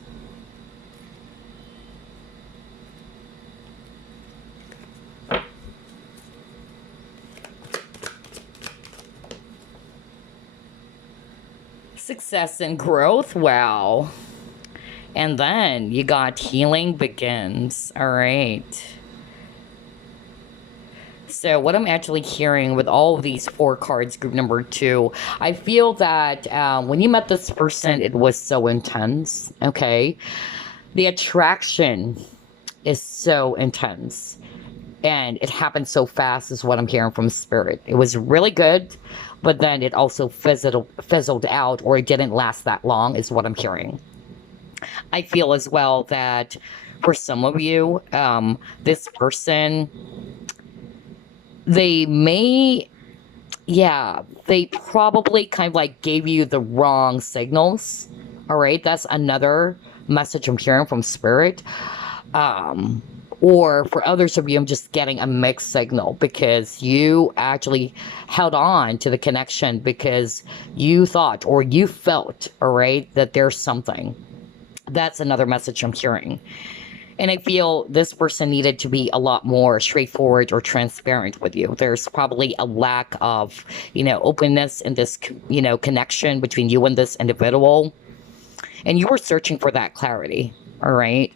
Success and growth. Wow. And then you got healing begins. All right. So what I'm actually hearing with all of these four cards, group number two, I feel that when you met this person, it was so intense. Okay. The attraction is so intense. And it happened so fast is what I'm hearing from spirit. It was really good, but then it also fizzled out, or it didn't last that long is what I'm hearing. I feel as well that for some of you, this person, they may, yeah, they probably kind of like gave you the wrong signals. All right, that's another message I'm hearing from spirit. Or for others of you, I'm just getting a mixed signal because you actually held on to the connection because you thought or you felt, all right, that there's something. That's another message I'm hearing. And I feel this person needed to be a lot more straightforward or transparent with you. There's probably a lack of, openness in this, connection between you and this individual. And you were searching for that clarity, all right?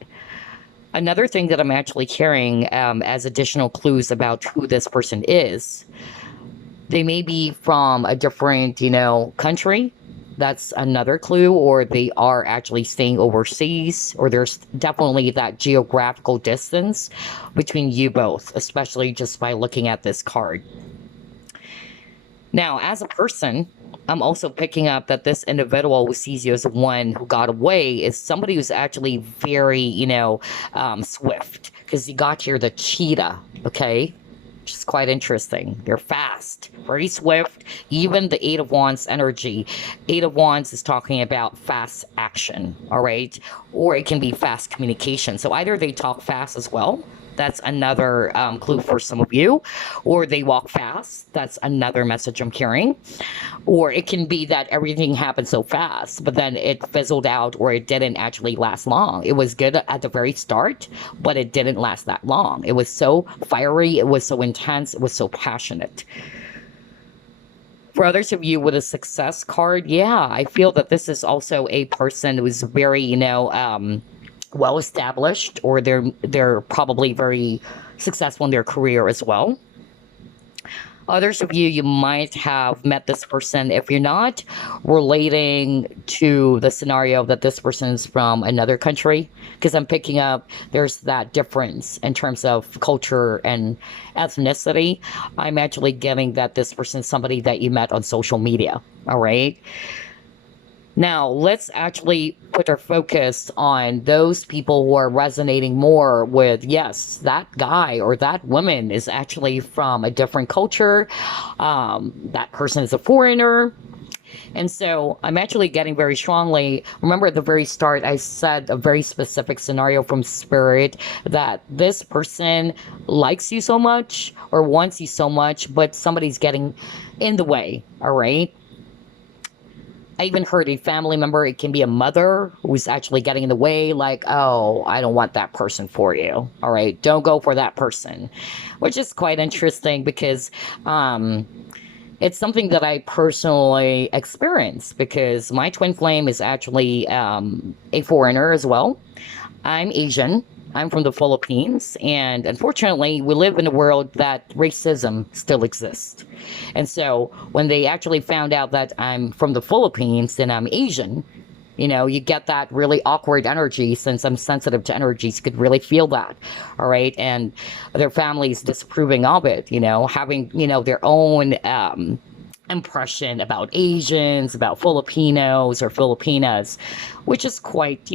Another thing that I'm actually hearing as additional clues about who this person is, they may be from a different, country. That's another clue. Or they are actually staying overseas. Or there's definitely that geographical distance between you both, especially just by looking at this card. Now, as a person, I'm also picking up that this individual who sees you as the one who got away is somebody who's actually very, swift. Because you got here the cheetah, okay? Which is quite interesting. They're fast, very swift. Even the Eight of Wands energy. Eight of Wands is talking about fast action, all right? Or it can be fast communication. So either they talk fast as well. That's another clue for some of you. Or they walk fast. That's another message I'm hearing. Or it can be that everything happened so fast, but then it fizzled out or it didn't actually last long. It was good at the very start, but it didn't last that long. It was so fiery. It was so intense. It was so passionate. For others of you with a success card, yeah, I feel that this is also a person who's very, well established, or they're probably very successful in their career as well. Others of you might have met this person if you're not relating to the scenario that this person is from another country, because I'm picking up there's that difference in terms of culture and ethnicity. I'm actually getting that this person is somebody that you met on social media. All right. Now, let's actually put our focus on those people who are resonating more with, yes, that guy or that woman is actually from a different culture. That person is a foreigner. And so I'm actually getting very strongly, remember at the very start, I said a very specific scenario from spirit that this person likes you so much or wants you so much, but somebody's getting in the way, all right? I even heard a family member, it can be a mother who's actually getting in the way, like, oh, I don't want that person for you. All right, don't go for that person, which is quite interesting because it's something that I personally experienced because my twin flame is actually a foreigner as well. I'm Asian. I'm from the Philippines, and unfortunately, we live in a world that racism still exists. And so when they actually found out that I'm from the Philippines and I'm Asian, you get that really awkward energy. Since I'm sensitive to energies, you could really feel that, all right? And their families disapproving of it, having, their own impression about Asians, about Filipinos or Filipinas, which is quite,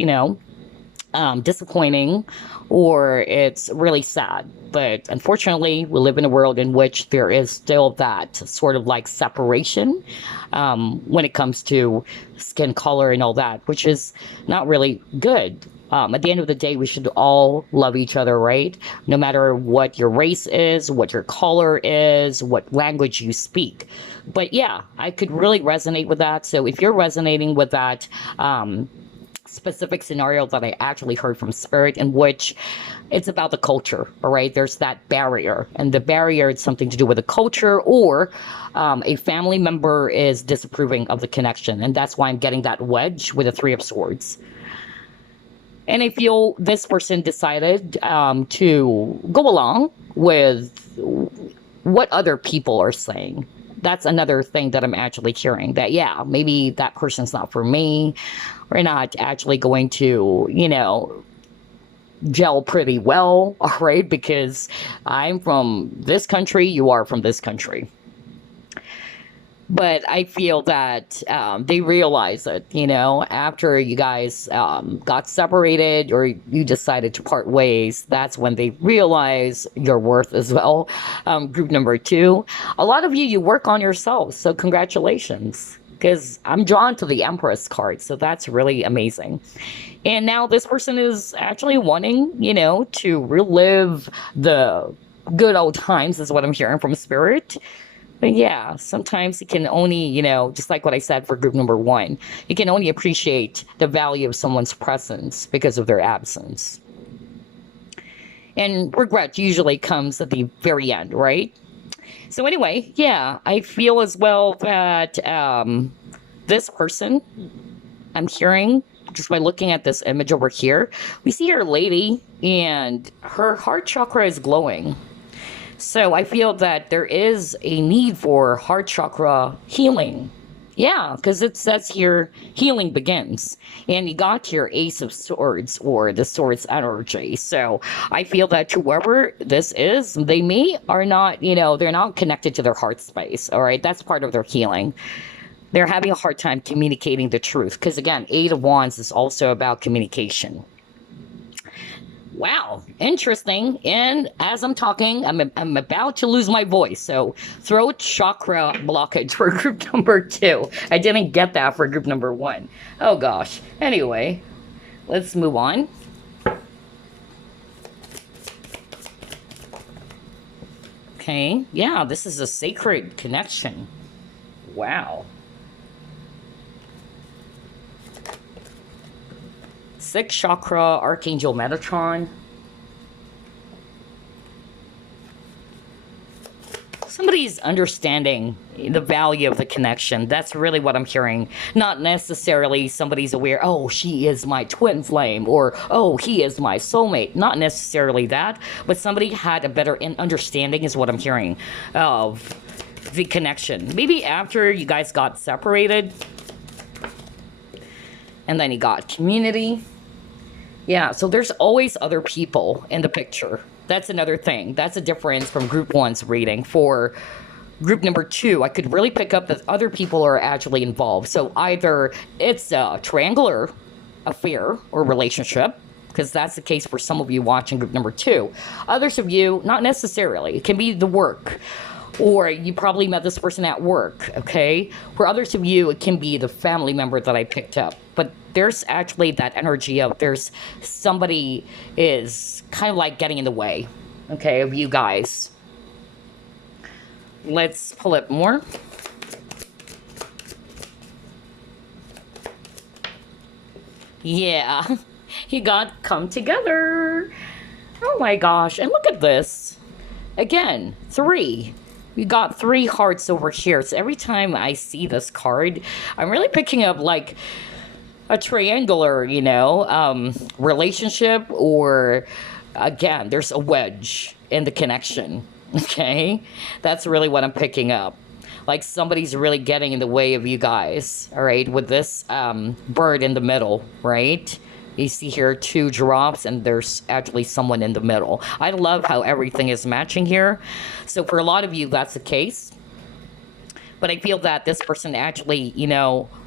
disappointing, or it's really sad. But unfortunately, we live in a world in which there is still that sort of like separation when it comes to skin color and all that, which is not really good. At the end of the day, we should all love each other, right? No matter what your race is, what your color is, what language you speak. But yeah, I could really resonate with that. So if you're resonating with that, specific scenario that I actually heard from Spirit, in which it's about the culture, all right? There's that barrier, and the barrier is something to do with the culture, or a family member is disapproving of the connection, and that's why I'm getting that wedge with the Three of Swords. And I feel this person decided to go along with what other people are saying. That's another thing that I'm actually hearing, that, yeah, maybe that person's not for me. We're not actually going to, gel pretty well, all right? Because I'm from this country, you are from this country. But I feel that they realize it, after you guys got separated or you decided to part ways. That's when they realize your worth as well. Group number 2, a lot of you work on yourselves, so congratulations. Because I'm drawn to the Empress card, so that's really amazing. And now this person is actually wanting, to relive the good old times, is what I'm hearing from Spirit. But yeah, sometimes you can only, just like what I said for group number 1, you can only appreciate the value of someone's presence because of their absence. And regret usually comes at the very end, right? So anyway, yeah, I feel as well that this person, I'm hearing, just by looking at this image over here, we see her lady and her heart chakra is glowing. So I feel that there is a need for heart chakra healing. Yeah, because it says here, healing begins. And you got your Ace of Swords, or the Swords energy. So I feel that whoever this is, they may are not, they're not connected to their heart space. All right, that's part of their healing. They're having a hard time communicating the truth. Because again, 8 of Wands is also about communication. Wow, interesting. And as I'm talking, I'm about to lose my voice. So throat chakra blockage for group number 2. I didn't get that for group number 1. Oh gosh. Anyway, let's move on. Okay, yeah, this is a sacred connection. Wow. 6 chakra, Archangel Metatron. Somebody's understanding the value of the connection. That's really what I'm hearing. Not necessarily somebody's aware, oh, she is my twin flame, or oh, he is my soulmate. Not necessarily that, but somebody had a better understanding is what I'm hearing of the connection. Maybe after you guys got separated, and then you got community. Yeah, so there's always other people in the picture. That's another thing. That's a difference from group 1's reading. For group number 2, I could really pick up that other people are actually involved. So either it's a triangular affair or relationship, because that's the case for some of you watching group number 2. Others of you, not necessarily. It can be the work, or you probably met this person at work, okay? For others of you, it can be the family member that I picked up. But there's actually that energy of there's somebody is kind of like getting in the way, okay, of you guys. Let's pull it more. Yeah, you got come together. Oh my gosh, and look at this. Again, 3. We got 3 hearts over here. So every time I see this card, I'm really picking up like a triangular, relationship, or again, there's a wedge in the connection. Okay, that's really what I'm picking up. Like somebody's really getting in the way of you guys. All right, with this bird in the middle, right? You see here 2 drops, and there's actually someone in the middle. I love how everything is matching here. So for a lot of you, that's the case. But I feel that this person actually,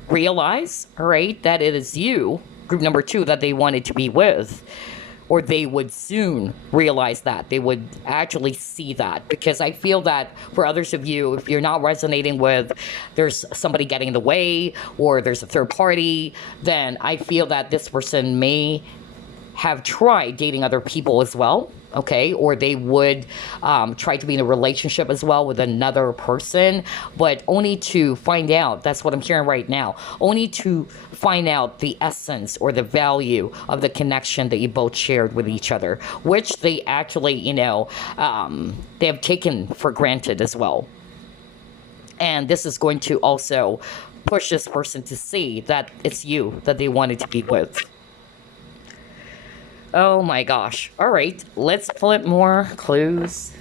realize, all right, that it is you, group number 2, that they wanted to be with. Or they would soon realize that. They would actually see that. Because I feel that for others of you, if you're not resonating with there's somebody getting in the way, or there's a third party, then I feel that this person may have tried dating other people as well, okay, or they would try to be in a relationship as well with another person, but only to find out, that's what I'm hearing right now, only to find out the essence or the value of the connection that you both shared with each other, which they actually, they have taken for granted as well. And this is going to also push this person to see that it's you that they wanted to be with. Oh my gosh. All right, let's flip more clues.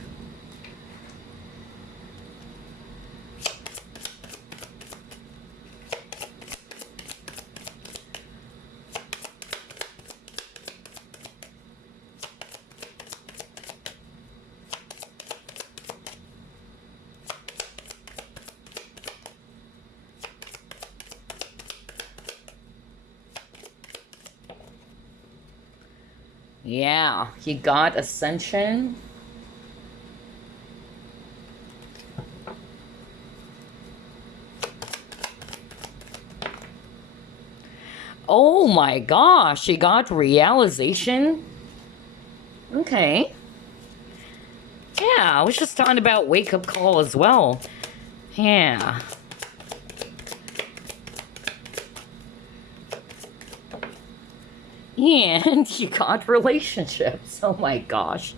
Yeah, you got Ascension. Oh my gosh, you got Realization. Okay. Yeah, I was just talking about Wake Up Call as well. Yeah. And you got Relationships. Oh my gosh.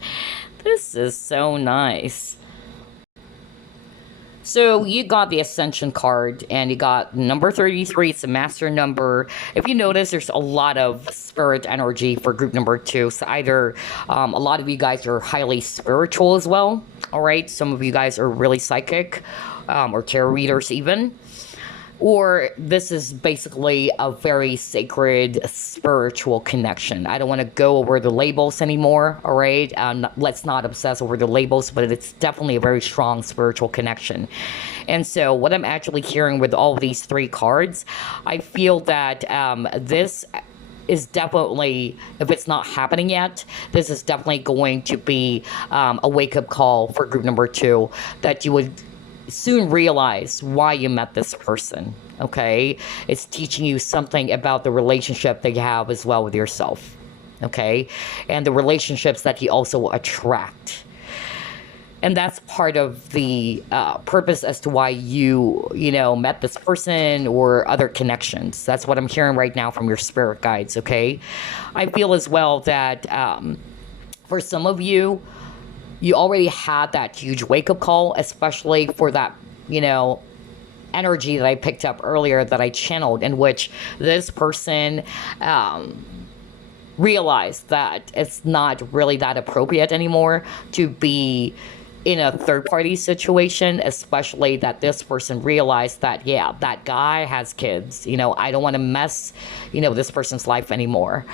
This is so nice. So you got the Ascension card and you got number 33. It's a master number. If you notice, there's a lot of spirit energy for group number 2. So either a lot of you guys are highly spiritual as well. All right. Some of you guys are really psychic or tarot readers even. Or this is basically a very sacred spiritual connection. I don't want to go over the labels anymore, all right? Let's not obsess over the labels, but it's definitely a very strong spiritual connection. And so what I'm actually hearing with all of these 3 cards, I feel that this is definitely, if it's not happening yet, this is definitely going to be a wake-up call for group number 2, that you would soon realize why you met this person, okay? It's teaching you something about the relationship that you have as well with yourself, okay? And the relationships that you also attract. And that's part of the purpose as to why you met this person or other connections. That's what I'm hearing right now from your spirit guides, okay? I feel as well that for some of you, you already had that huge wake-up call, especially for that, energy that I picked up earlier that I channeled, in which this person realized that it's not really that appropriate anymore to be in a third-party situation, especially that this person realized that, yeah, that guy has kids. I don't want to mess, this person's life anymore.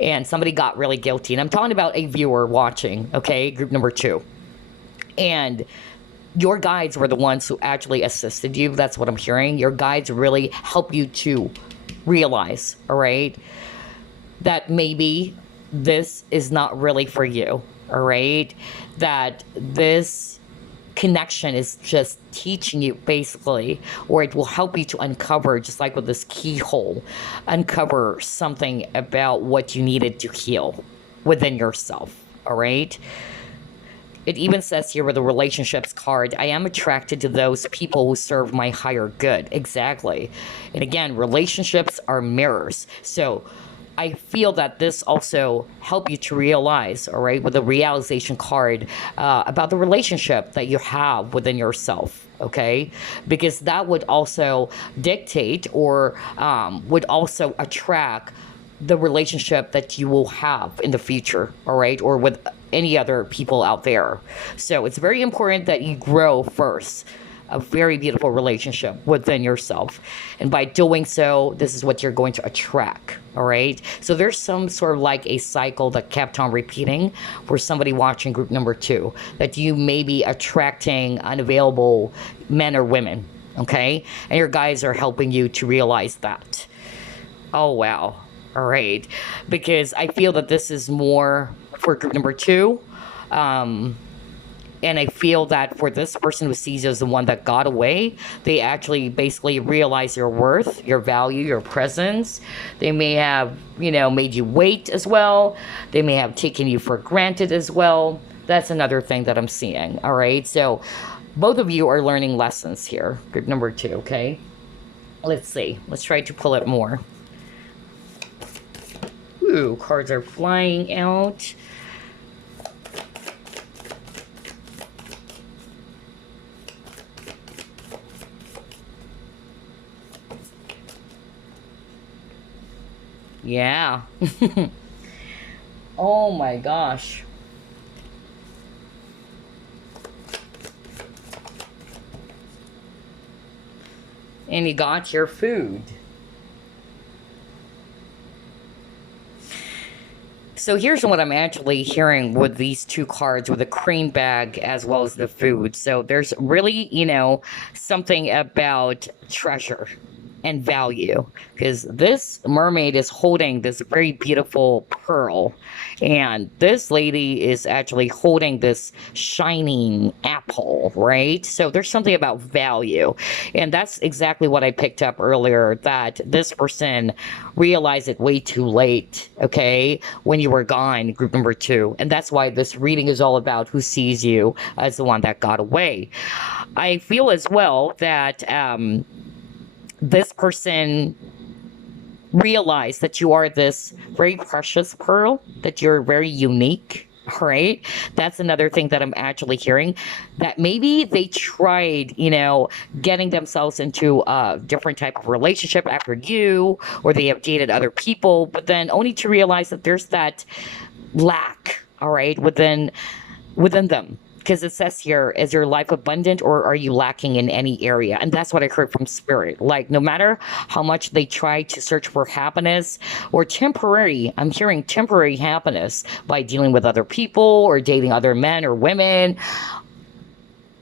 And somebody got really guilty. And I'm talking about a viewer watching, okay, group number 2. And your guides were the ones who actually assisted you. That's what I'm hearing. Your guides really help you to realize, all right, that maybe this is not really for you, all right? That this connection is just teaching you basically, or it will help you to uncover, just like with this keyhole, uncover something about what you needed to heal within yourself, all right? It even says here with the relationships card, I am attracted to those people who serve my higher good. Exactly. And again, relationships are mirrors. So I feel that this also helped you to realize, all right, with the realization card, about the relationship that you have within yourself, okay? Because that would also dictate or would also attract the relationship that you will have in the future, all right, or with any other people out there. So it's very important that you grow first a very beautiful relationship within yourself. And by doing so, this is what you're going to attract, all right? So there's some sort of like a cycle that kept on repeating for somebody watching group number 2, that you may be attracting unavailable men or women, okay? And your guides are helping you to realize that. Oh, wow. All right. Because I feel that this is more for group number 2. And I feel that for this person who sees you as the one that got away, they actually basically realize your worth, your value, your presence. They may have, made you wait as well. They may have taken you for granted as well. That's another thing that I'm seeing. All right. So both of you are learning lessons here. Group number 2. Okay. Let's see. Let's try to pull it more. Ooh, cards are flying out. Yeah. Oh my gosh. And you got your food. So here's what I'm actually hearing with these 2 cards, with the cream bag as well as the food. So there's really, something about treasure and value, because this mermaid is holding this very beautiful pearl, and this lady is actually holding this shining apple, right? So there's something about value, and that's exactly what I picked up earlier, that this person realized it way too late, okay, when you were gone, group number 2. And that's why this reading is all about who sees you as the one that got away. I feel as well that this person realized that you are this very precious pearl, that you're very unique, right? That's another thing that I'm actually hearing, that maybe they tried, getting themselves into a different type of relationship after you, or they have dated other people, but then only to realize that there's that lack, all right, within them. Because it says here, is your life abundant, or are you lacking in any area? And that's what I heard from Spirit. Like, no matter how much they try to search for happiness, or temporary, I'm hearing temporary happiness by dealing with other people or dating other men or women,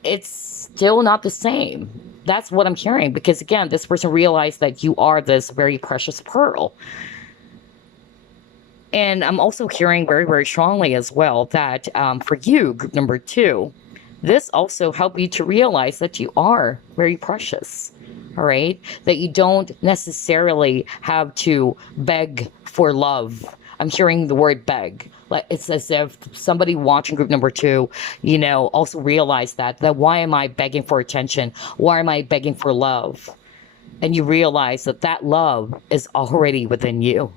it's still not the same. That's what I'm hearing. Because again, this person realized that you are this very precious pearl. And I'm also hearing very, very strongly as well that for you, group number 2, this also helped you to realize that you are very precious, all right? That you don't necessarily have to beg for love. I'm hearing the word beg. Like, it's as if somebody watching group number 2, also realized that why am I begging for attention? Why am I begging for love? And you realize that love is already within you.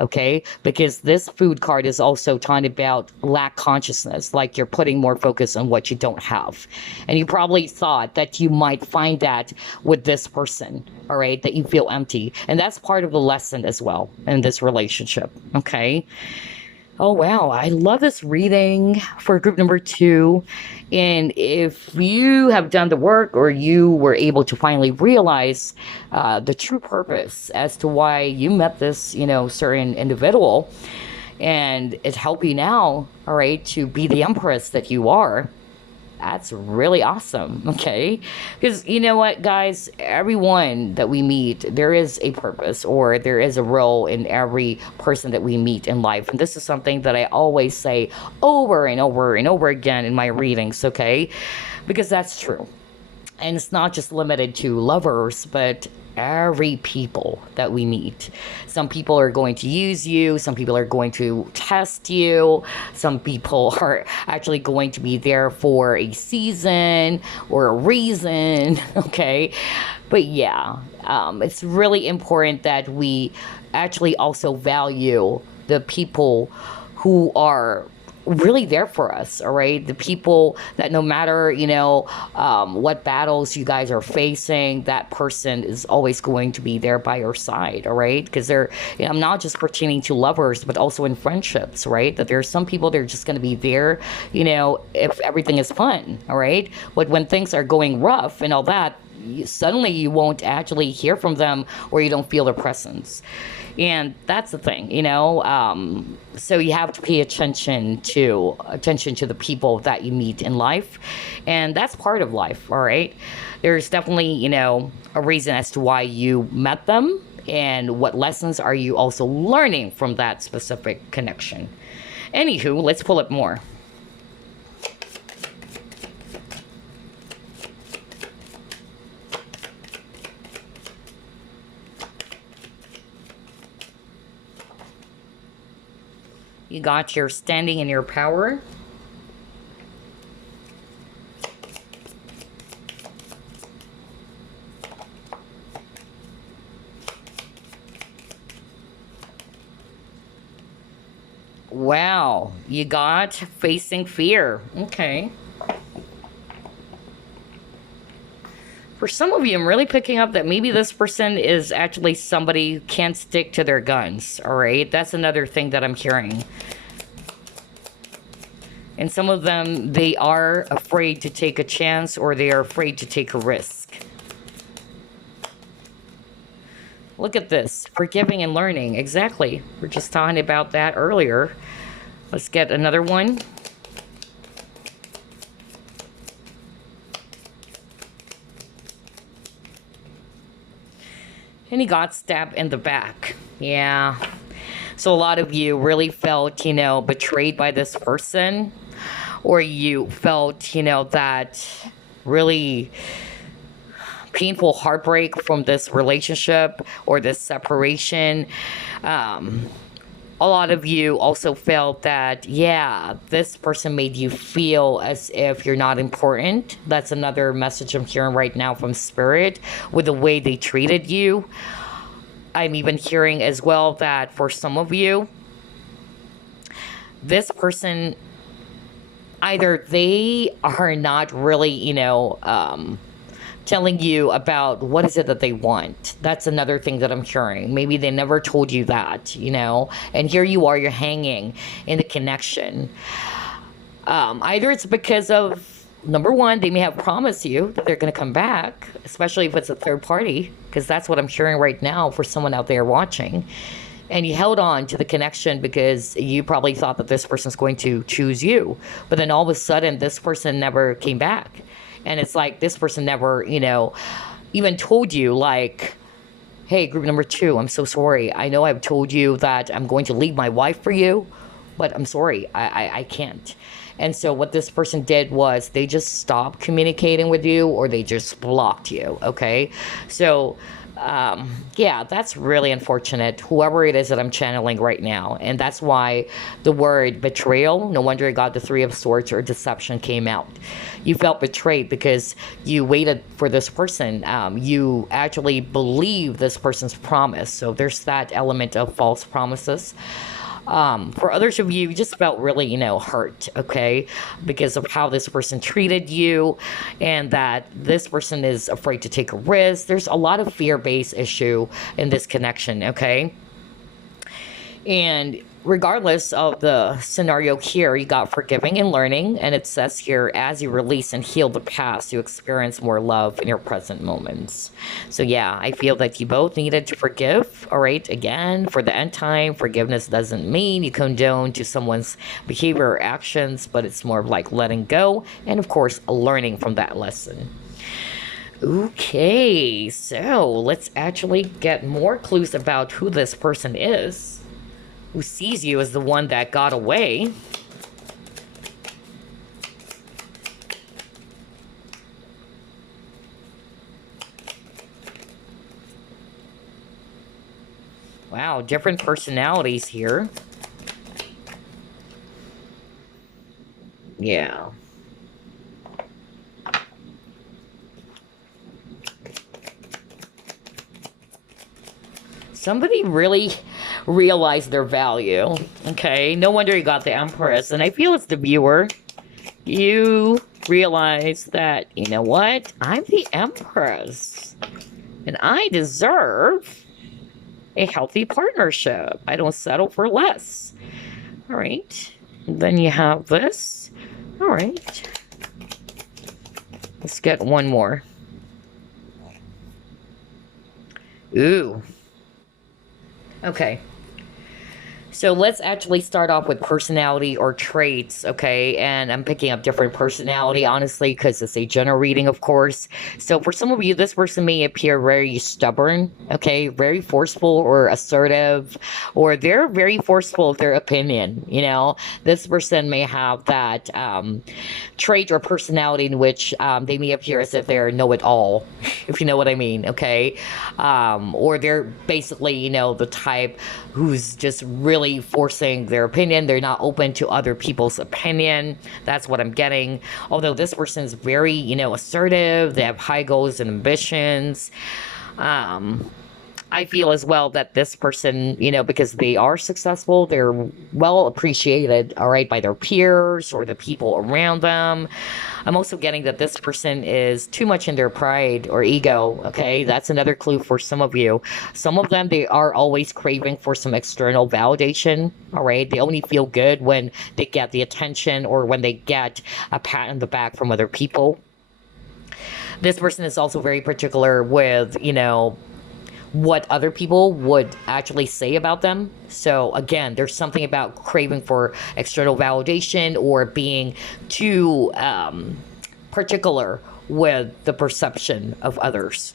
Okay, because this food card is also talking about lack consciousness, like you're putting more focus on what you don't have. And you probably thought that you might find that with this person, all right, that you feel empty. And that's part of the lesson as well in this relationship. Okay. Oh, wow. I love this reading for group number 2. And if you have done the work, or you were able to finally realize the true purpose as to why you met this, certain individual, and it helped you now, all right, to be the Empress that you are, that's really awesome, okay? Because you know what, guys, everyone that we meet, there is a purpose, or there is a role in every person that we meet in life. And this is something that I always say over and over and over again in my readings, okay? Because that's true. And it's not just limited to lovers, but every people that we meet. Some people are going to use you. Some people are going to test you. Some people are actually going to be there for a season or a reason. Okay. But yeah, it's really important that we actually also value the people who are really there for us, all right? The people that no matter, what battles you guys are facing, that person is always going to be there by your side, all right? Because I'm not just pertaining to lovers, but also in friendships, right? That there are some people that are just going to be there, if everything is fun, all right? But when things are going rough and all that, suddenly you won't actually hear from them, or you don't feel their presence. And that's the thing, so you have to pay attention to the people that you meet in life. And that's part of life, all right? There's definitely, a reason as to why you met them, and what lessons are you also learning from that specific connection. Anywho, let's pull up more. You got your standing in your power. Wow, you got facing fear. Okay. For some of you, I'm really picking up that maybe this person is actually somebody who can't stick to their guns. All right. That's another thing that I'm hearing. And some of them, they are afraid to take a chance, or they are afraid to take a risk. Look at this. Forgiving and learning. Exactly. We're just talking about that earlier. Let's get another one. And he got stabbed in the back. Yeah. So a lot of you really felt, betrayed by this person. Or you felt, that really painful heartbreak from this relationship or this separation. A lot of you also felt that, yeah, this person made you feel as if you're not important. That's another message I'm hearing right now from Spirit with the way they treated you. I'm even hearing as well that for some of you, this person, either they are not really, telling you about what is it that they want. That's another thing that I'm hearing. Maybe they never told you that, and here you are, you're hanging in the connection. Either it's because of, number one, they may have promised you that they're going to come back, especially if it's a third party, because that's what I'm hearing right now for someone out there watching. And you held on to the connection because you probably thought that this person's going to choose you. But then all of a sudden, this person never came back. And it's like this person never, even told you, like, hey, group number 2, I'm so sorry. I know I've told you that I'm going to leave my wife for you, but I'm sorry, I can't. And so what this person did was they just stopped communicating with you, or they just blocked you, okay? So, yeah, that's really unfortunate, whoever it is that I'm channeling right now. And that's why the word betrayal, no wonder it got the 3 of Swords, or deception, came out. You felt betrayed because you waited for this person. You actually believe this person's promise. So there's that element of false promises. For others of you, you just felt really, hurt, okay, because of how this person treated you, and that this person is afraid to take a risk. There's a lot of fear-based issue in this connection, okay? And regardless of the scenario here, you got forgiving and learning, and it says here, as you release and heal the past, you experience more love in your present moments. So yeah, I feel that you both needed to forgive, all right? Again, for the end time, forgiveness doesn't mean you condone to someone's behavior or actions, but it's more of like letting go, and of course, learning from that lesson. Okay, so let's actually get more clues about who this person is, who sees you as the one that got away. Wow, different personalities here. Yeah. Somebody really realized their value. Okay, no wonder you got the Empress. And I feel it's the viewer. You realize that, you know what? I'm the Empress. And I deserve a healthy partnership. I don't settle for less. All right. And then you have this. All right. Let's get one more. Ooh. Okay. So let's actually start off with personality or traits, okay? And I'm picking up different personality, honestly, because it's a general reading, of course. So for some of you, this person may appear very stubborn, okay? Very forceful or assertive, or they're very forceful of their opinion, you know? This person may have that trait or personality in which they may appear as if they're know-it-all, if you know what I mean, okay? Or they're basically, you know, the type who's just really really forcing their opinion. They're not open to other people's opinion. That's what I'm getting. Although this person's very, assertive, they have high goals and ambitions. Um, I feel as well that this person, because they are successful, they're well appreciated, all right, by their peers or the people around them. I'm also getting that this person is too much in their pride or ego, okay? That's another clue for some of you. Some of them, they are always craving for some external validation, all right? They only feel good when they get the attention or when they get a pat on the back from other people. This person is also very particular with, what other people would actually say about them. So again, there's something about craving for external validation or being too particular with the perception of others.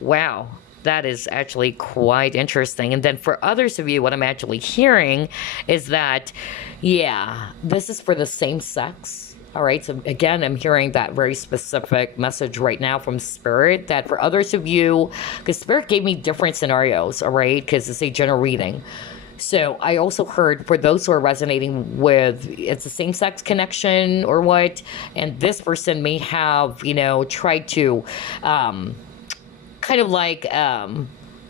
Wow, that is actually quite interesting. And then for others of you, what I'm actually hearing is that, yeah, this is for the same sex. All right, so again, I'm hearing that very specific message right now from Spirit that for others of you, because Spirit gave me different scenarios, all right, because it's a general reading. So I also heard for those who are resonating with it's a same sex connection or what, and this person may have, tried to kind of like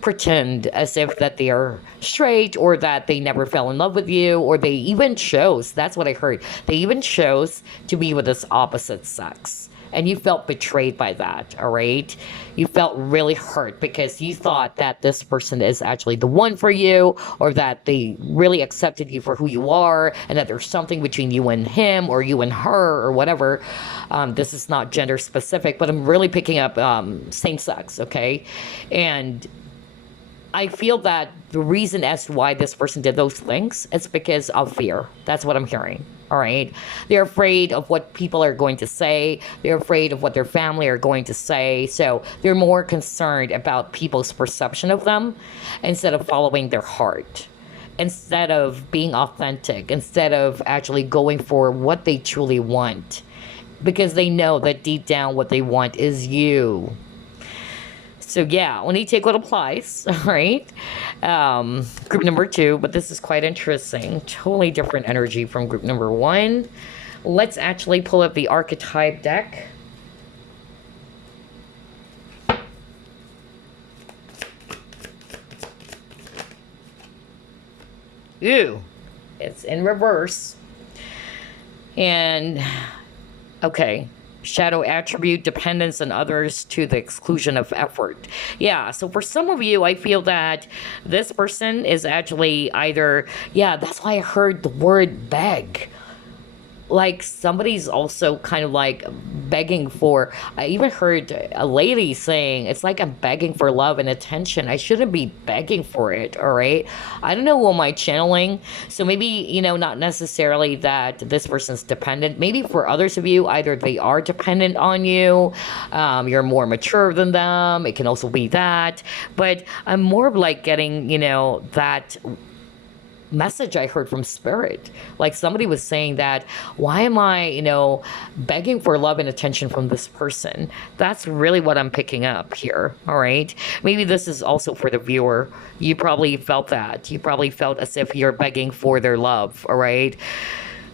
pretend as if that they are straight or that they never fell in love with you, or they even chose, that's what I heard, they even chose to be with this opposite sex, and you felt betrayed by that. All right, you felt really hurt because you thought that this person is actually the one for you, or that they really accepted you for who you are, and that there's something between you and him or you and her or whatever. This is not gender specific, but I'm really picking up same sex, okay? And I feel that the reason as to why this person did those things is because of fear. That's what I'm hearing. All right. They're afraid of what people are going to say. They're afraid of what their family are going to say. So they're more concerned about people's perception of them instead of following their heart, instead of being authentic, instead of actually going for what they truly want, because they know that deep down what they want is you. So yeah, only take what applies, all right? Group number 2, but this is quite interesting. Totally different energy from group number 1. Let's actually pull up the archetype deck. Ew, it's in reverse. And, okay. Shadow attribute, dependence on others to the exclusion of effort. Yeah, so for some of you, I feel that this person is actually either, yeah, that's why I heard the word beg. Like somebody's also kind of like begging for, I even heard a lady saying it's like I'm begging for love and attention. I shouldn't be begging for it. All right, I don't know what am I channeling, so maybe not necessarily that this person's dependent. Maybe for others of you, either they are dependent on you, you're more mature than them, it can also be that, but I'm more of like getting that message I heard from Spirit. Like somebody was saying that, why am I, begging for love and attention from this person? That's really what I'm picking up here. All right. Maybe this is also for the viewer. You probably felt that. You probably felt as if you're begging for their love. All right.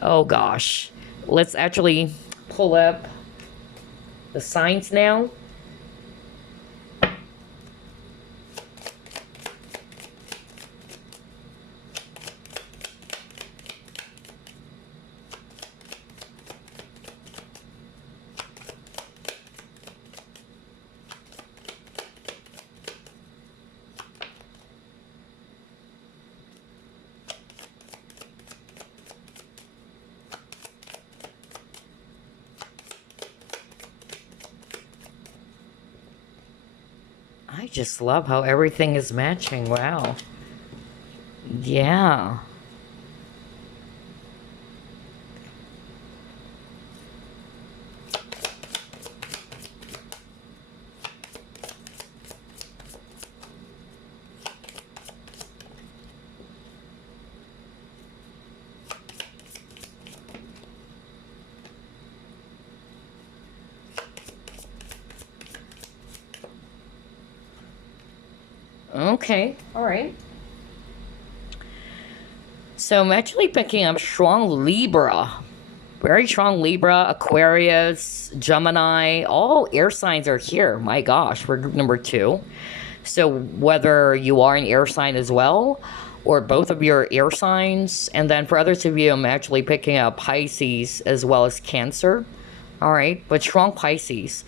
Oh gosh. Let's actually pull up the signs now. I just love how everything is matching. Wow. Yeah. Okay. All right. So I'm actually picking up strong Libra. Very strong Libra, Aquarius, Gemini. All air signs are here. My gosh, for group number 2. So whether you are an air sign as well, or both of your air signs, and then for others of you, I'm actually picking up Pisces as well as Cancer. All right, but strong Pisces.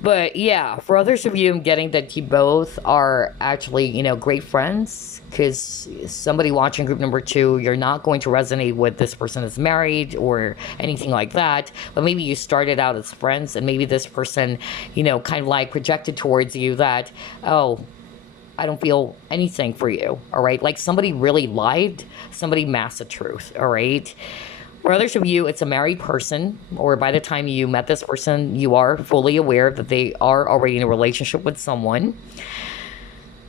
But yeah, for others of you, I'm getting that you both are actually, great friends. Because somebody watching group number 2, you're not going to resonate with this person is married or anything like that. But maybe you started out as friends, and maybe this person, kind of like projected towards you that, oh, I don't feel anything for you. All right. Like somebody really lied, somebody masked the truth. All right. For others of you, it's a married person, or by the time you met this person, you are fully aware that they are already in a relationship with someone.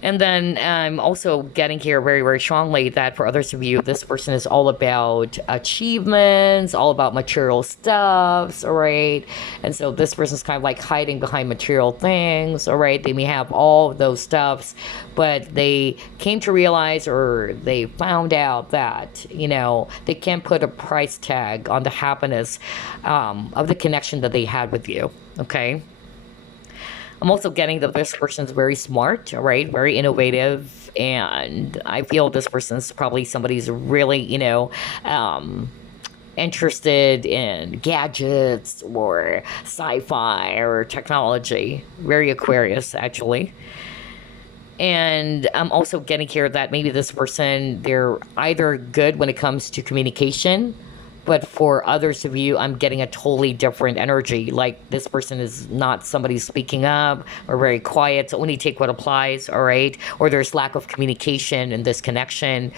And then I'm also getting here very, very strongly that for others of you, this person is all about achievements, all about material stuffs, all right? And so this person's kind of like hiding behind material things, all right? They may have all of those stuffs, but they came to realize, or they found out that, they can't put a price tag on the happiness of the connection that they had with you, okay? I'm also getting that this person's very smart, right? Very innovative. And I feel this person's probably somebody who's really, interested in gadgets or sci-fi or technology. Very Aquarius, actually. And I'm also getting here that maybe this person, they're either good when it comes to communication, but for others of you, I'm getting a totally different energy. Like this person is not somebody speaking up or very quiet. So only take what applies, all right? Or there's lack of communication in this connection.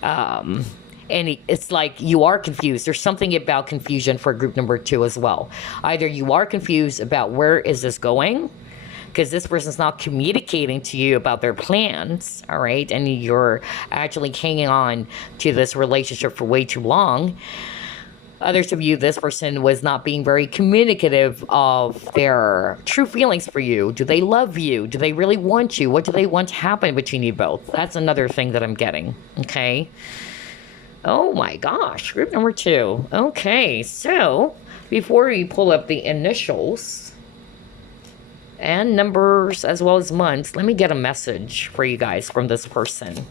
And it's like you are confused. There's something about confusion for group number 2 as well. Either you are confused about where is this going, because this person's not communicating to you about their plans, all right? And you're actually hanging on to this relationship for way too long. Others of you, this person was not being very communicative of their true feelings for you. Do they love you? Do they really want you? What do they want to happen between you both? That's another thing that I'm getting, okay? Oh my gosh, group number 2. Okay, so before we pull up the initials and numbers as well as months, let me get a message for you guys from this person.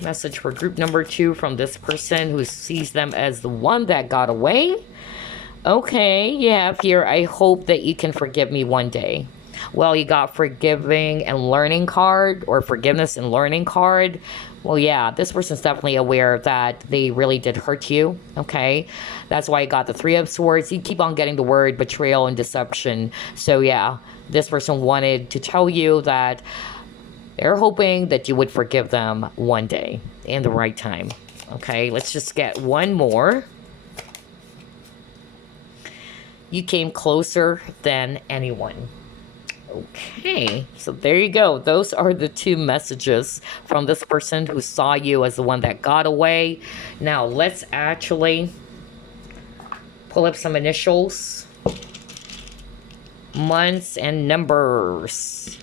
Message for group number 2 from this person who sees them as the one that got away. Okay, you have here, I hope that you can forgive me one day. Well, you got forgiving and learning card, or forgiveness and learning card. Well, yeah, this person's definitely aware that they really did hurt you, okay? That's why you got the 3 of Swords. You keep on getting the word betrayal and deception. So, yeah, this person wanted to tell you that they're hoping that you would forgive them one day in the right time. Okay, let's just get one more. You came closer than anyone. Okay, so there you go. Those are the 2 messages from this person who saw you as the one that got away. Now, let's actually pull up some initials, months, and numbers.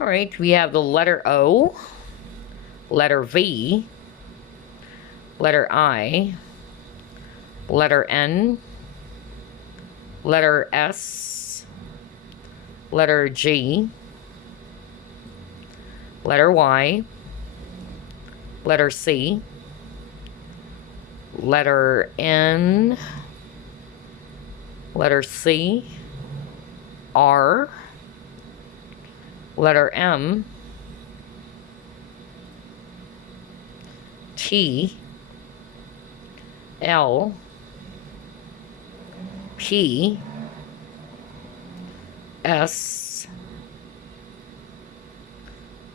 All right, we have the letter O, letter V, letter I, letter N, letter S, letter G, letter Y, letter C, letter N, letter C, R, letter M, T, L, P, S,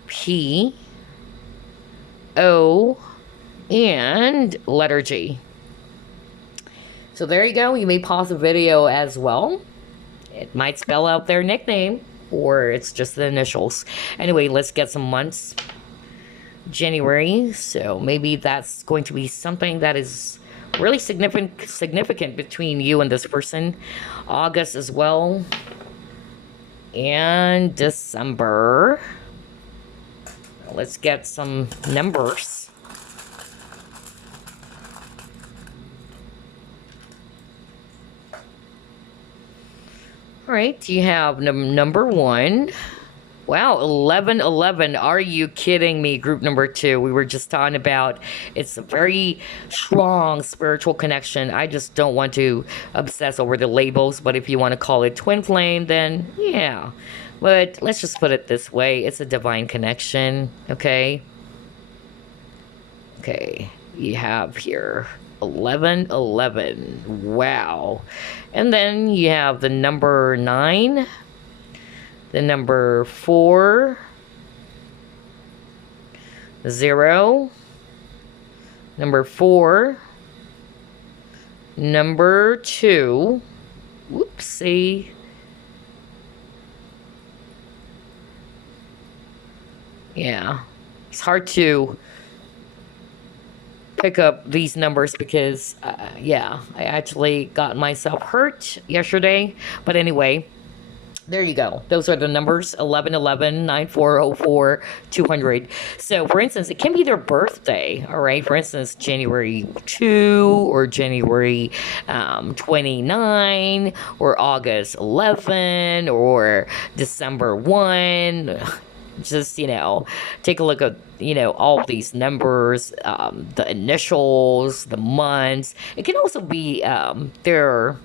P, O, and letter G. So there you go. You may pause the video as well. It might spell out their nickname, or it's just the initials. Anyway, let's get some months. January, so maybe that's going to be something that is really significant between you and this person. August as well. And December. Let's get some numbers. All right, you have number 1. Wow, 1111. Are you kidding me? Group number 2. We were just talking about it's a very strong spiritual connection. I just don't want to obsess over the labels, but if you want to call it twin flame, then yeah. But let's just put it this way. It's a divine connection, okay? Okay, you have here 1111. Wow. And then you have the number 9, the number 4, 0, number 4, number 2. Whoopsie. Yeah, it's hard to pick up these numbers because, yeah, I actually got myself hurt yesterday. But anyway, there you go. Those are the numbers: 1111, 9404, 200. So, for instance, it can be their birthday, all right? For instance, January 2 or January 29 or August 11 or December 1. Just, take a look at, all of these numbers, the initials, the months. It can also be their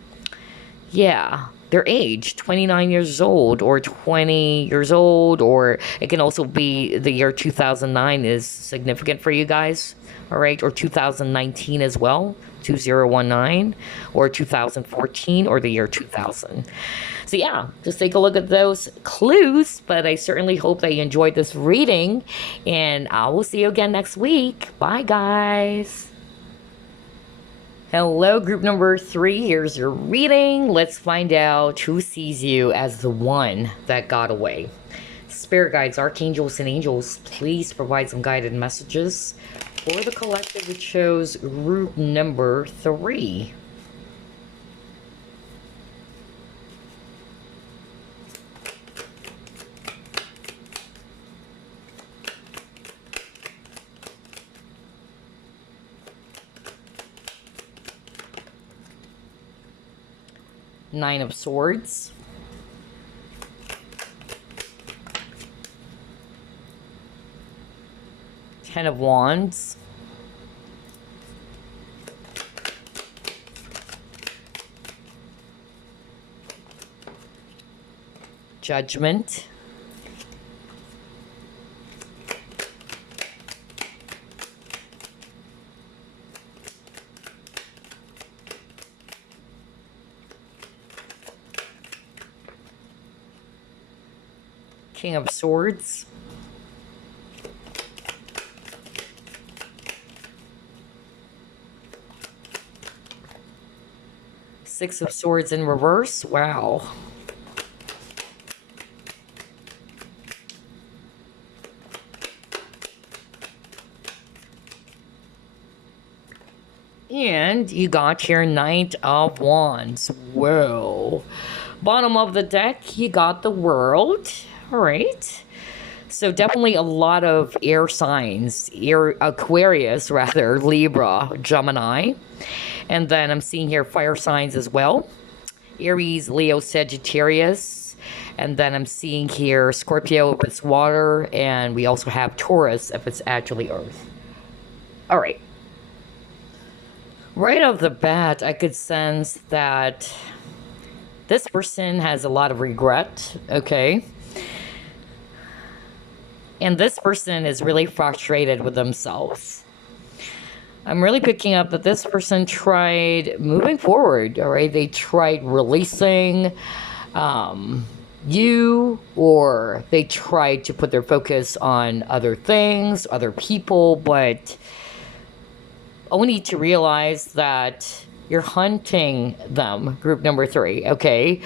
age, 29 years old or 20 years old, or it can also be the year 2009 is significant for you guys, all right? Or 2019 as well, 2019, or 2014, or the year 2000. So yeah, just take a look at those clues, but I certainly hope that you enjoyed this reading, and I will see you again next week. Bye, guys. Hello, group number 3. Here's your reading. Let's find out who sees you as the one that got away. Spirit guides, archangels, and angels, please provide some guided messages for the collective who chose group number 3. Nine of Swords. Ten of Wands. Judgment. King of Swords. Six of Swords in reverse. Wow. And you got your Knight of Wands. Whoa. Bottom of the deck, you got the World. All right. So definitely a lot of air signs, Aquarius rather, Libra, Gemini. And then I'm seeing here fire signs as well. Aries, Leo, Sagittarius. And then I'm seeing here Scorpio if it's water. And we also have Taurus if it's actually earth. All right. Right off the bat, I could sense that this person has a lot of regret, okay? And this person is really frustrated with themselves. I'm really picking up that this person tried moving forward, all right? They tried releasing you, or they tried to put their focus on other things, other people, but only to realize that you're hunting them, group number 3, okay?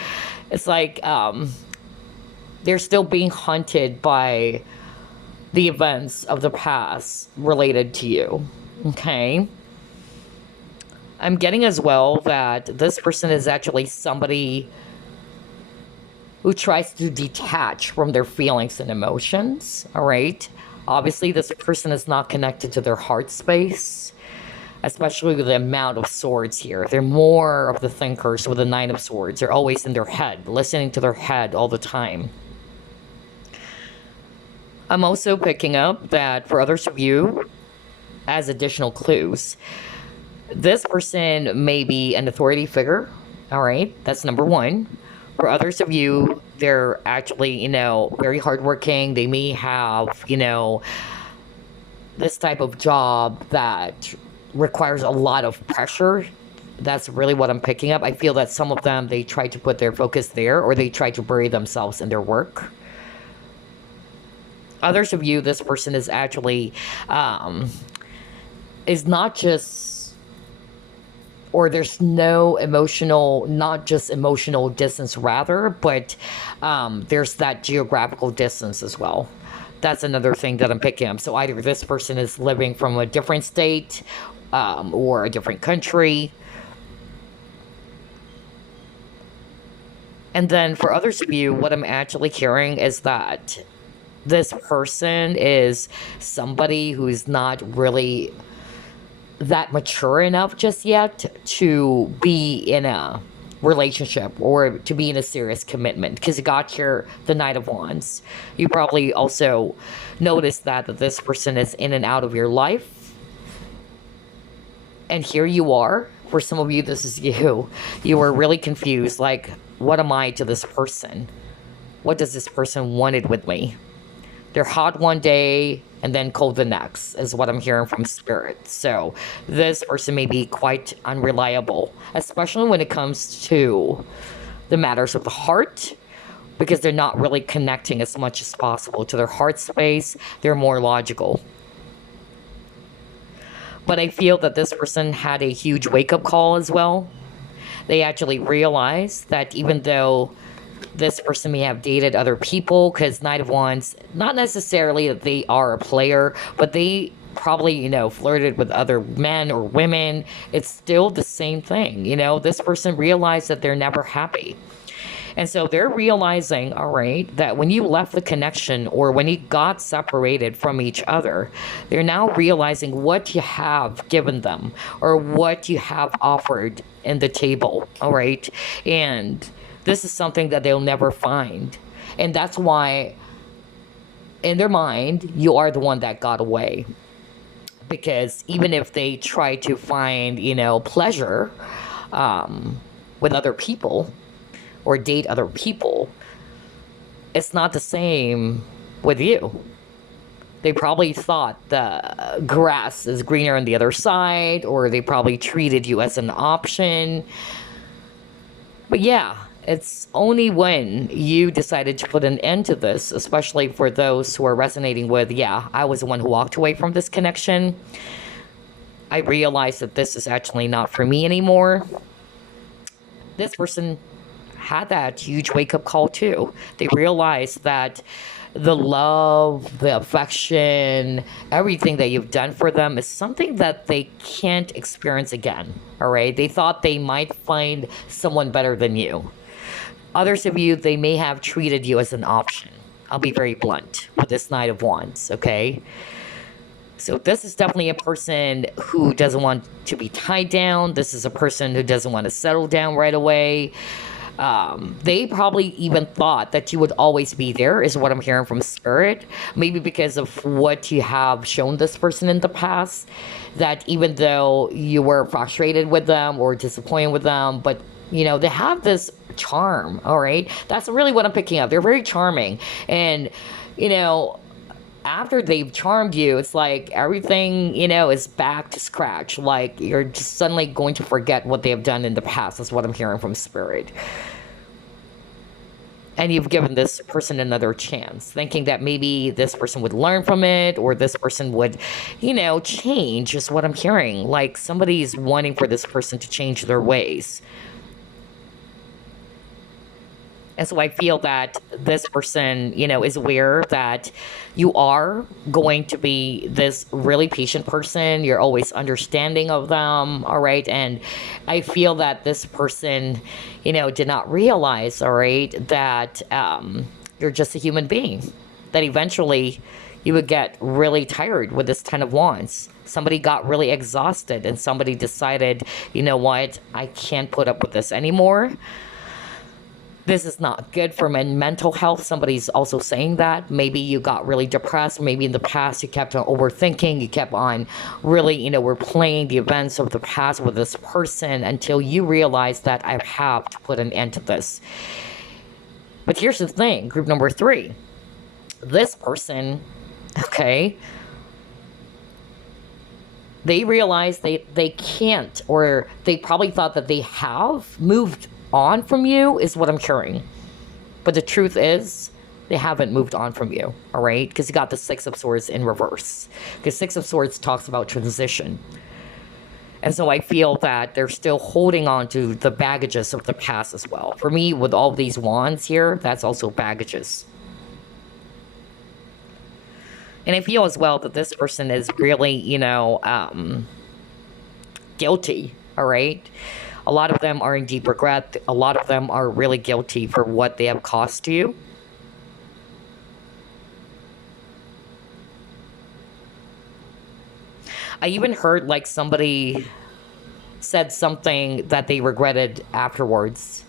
It's like they're still being hunted by the events of the past related to you, okay? I'm getting as well that this person is actually somebody who tries to detach from their feelings and emotions. All right. Obviously, this person is not connected to their heart space, especially with the amount of swords here. They're more of the thinkers with the Nine of Swords. They're always in their head, listening to their head all the time. I'm also picking up that for others of you, as additional clues, this person may be an authority figure. All right, that's number one. For others of you, they're actually, very hardworking. They may have, this type of job that requires a lot of pressure. That's really what I'm picking up. I feel that some of them, they try to put their focus there, or they try to bury themselves in their work. Others of you, this person is actually, is not just, or there's no emotional, not just emotional distance rather, but there's that geographical distance as well. That's another thing that I'm picking up. So either this person is living from a different state or a different country. And then for others of you, what I'm actually hearing is that this person is somebody who's not really that mature enough just yet to be in a relationship or to be in a serious commitment, because you got here the Knight of Wands. You probably also noticed that this person is in and out of your life, and here you are. For some of you, this is you were really confused, like, what am I to this person? What does this person wanted with me? They're hot one day and then cold the next, is what I'm hearing from Spirit. So this person may be quite unreliable, especially when it comes to the matters of the heart, because they're not really connecting as much as possible to their heart space. They're more logical. But I feel that this person had a huge wake-up call as well. They actually realized that even though this person may have dated other people, because Knight of Wands, not necessarily that they are a player, but they probably, flirted with other men or women. It's still the same thing. This person realized that they're never happy. And so they're realizing, all right, that when you left the connection or when you got separated from each other, they're now realizing what you have given them or what you have offered in the table, all right? And this is something that they'll never find. And that's why, in their mind, you are the one that got away. Because even if they try to find, pleasure with other people or date other people, it's not the same with you. They probably thought the grass is greener on the other side, or they probably treated you as an option. But yeah, it's only when you decided to put an end to this, especially for those who are resonating with, yeah, I was the one who walked away from this connection. I realized that this is actually not for me anymore. This person had that huge wake-up call too. They realized that the love, the affection, everything that you've done for them is something that they can't experience again, all right? They thought they might find someone better than you. Others of you, they may have treated you as an option. I'll be very blunt with this Knight of Wands, okay? So this is definitely a person who doesn't want to be tied down. This is a person who doesn't want to settle down right away. They probably even thought that you would always be there, is what I'm hearing from Spirit. Maybe because of what you have shown this person in the past, that even though you were frustrated with them or disappointed with them, but they have this charm, all right? That's really what I'm picking up. They're very charming. And, after they've charmed you, it's like everything, is back to scratch. Like you're just suddenly going to forget what they have done in the past. That's what I'm hearing from Spirit. And you've given this person another chance, thinking that maybe this person would learn from it, or this person would, change, is what I'm hearing. Like somebody's wanting for this person to change their ways. And so I feel that this person, is aware that you are going to be this really patient person. You're always understanding of them. All right. And I feel that this person, did not realize, all right, that you're just a human being, that eventually you would get really tired with this 10 of wands. Somebody got really exhausted and somebody decided, you know what, I can't put up with this anymore. This is not good for mental health. Somebody's also saying that. Maybe you got really depressed. Maybe in the past you kept on overthinking. You kept on really, replaying the events of the past with this person until you realize that I have to put an end to this. But here's the thing, group number 3. This person, okay, they realize they can't, or they probably thought that they have moved on from you, is what I'm hearing. But the truth is, they haven't moved on from you, all right? Because you got the 6 of Swords in reverse. Because 6 of Swords talks about transition. And so I feel that they're still holding on to the baggages of the past as well. For me, with all these wands here, that's also baggages. And I feel as well that this person is really, guilty, all right? A lot of them are in deep regret. A lot of them are really guilty for what they have cost you. I even heard like somebody said something that they regretted afterwards.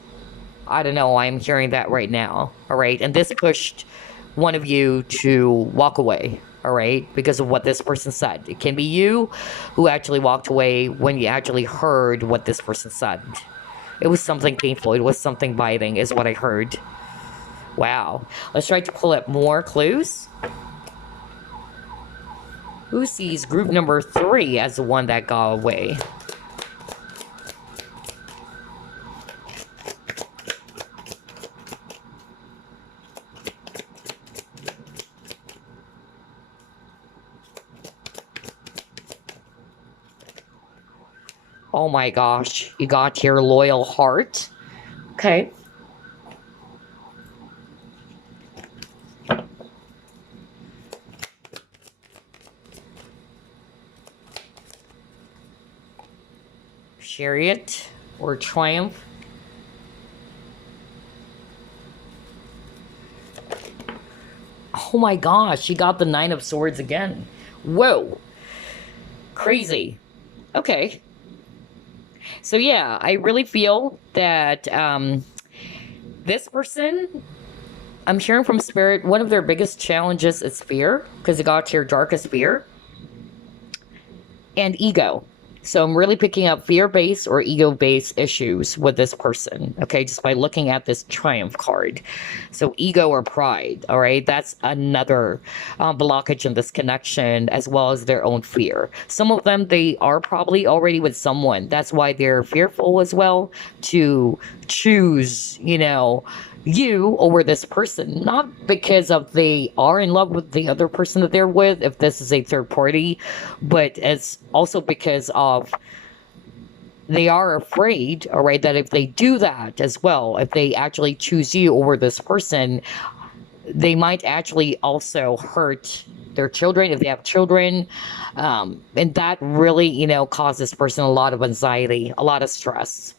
I don't know. I'm hearing that right now. All right. And this pushed one of you to walk away. All right. Because of what this person said. It can be you who actually walked away when you actually heard what this person said. It was something painful. It was something biting, is what I heard. Wow. Let's try to pull up more clues. Who sees group number 3 as the one that got away? Oh my gosh, you got your loyal heart. Okay. Chariot or Triumph. Oh my gosh, you got the 9 of Swords again. Whoa. Crazy. Okay. So yeah, I really feel that this person, I'm hearing from Spirit, one of their biggest challenges is fear, because it got to your darkest fear, and ego. So I'm really picking up fear-based or ego-based issues with this person, okay, just by looking at this Triumph card. So ego or pride, all right, that's another blockage in this connection, as well as their own fear. Some of them, they are probably already with someone. That's why they're fearful as well to choose, you over this person, not because of they are in love with the other person that they're with, if this is a third party, but it's also because of they are afraid, all right, that if they do that as well, if they actually choose you over this person, they might actually also hurt their children if they have children, and that really causes this person a lot of anxiety, a lot of stress.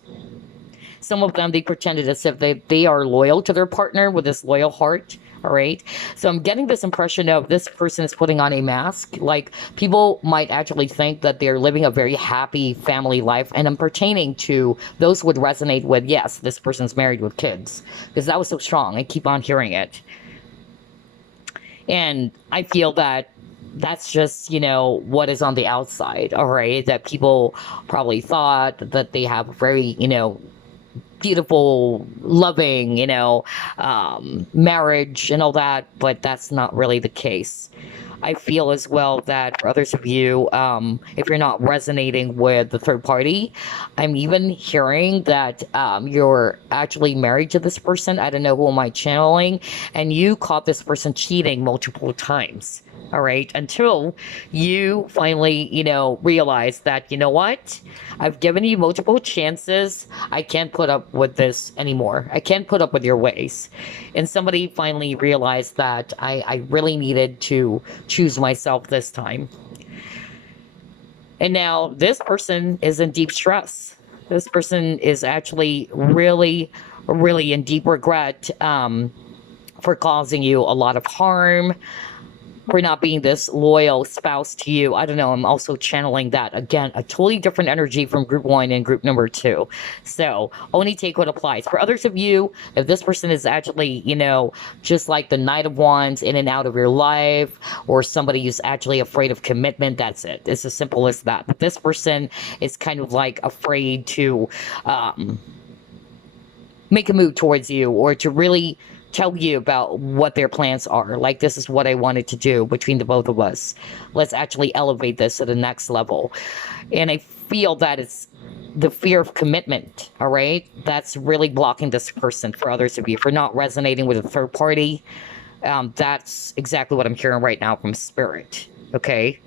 Some of them, they pretended as if they are loyal to their partner with this loyal heart. All right. So I'm getting this impression of this person is putting on a mask. Like, people might actually think that they're living a very happy family life. And I'm pertaining to those who would resonate with, yes, this person's married with kids. Because that was so strong. I keep on hearing it. And I feel that that's just, what is on the outside. All right. That people probably thought that they have very, beautiful, loving, marriage and all that, but that's not really the case. I feel as well that for others of you, if you're not resonating with the third party, I'm even hearing that you're actually married to this person. I don't know who am I channeling, and you caught this person cheating multiple times. All right, until you finally, realize that, what? I've given you multiple chances. I can't put up up with this anymore. I can't put up with your ways. And somebody finally realized that I really needed to choose myself this time. And now this person is in deep stress. This person is actually really, really in deep regret for causing you a lot of harm, for not being this loyal spouse to you. I don't know. I'm also channeling that again, a totally different energy from group one and group number two. So only take what applies. For others of you, if this person is actually, just like the Knight of Wands, in and out of your life, or somebody who's actually afraid of commitment, that's it. It's as simple as that. But this person is kind of like afraid to make a move towards you, or to really tell you about what their plans are. Like, this is what I wanted to do between the both of us. Let's actually elevate this to the next level. And I feel that it's the fear of commitment, all right? That's really blocking this person. For others of you, for not resonating with a third party, that's exactly what I'm hearing right now from Spirit, okay?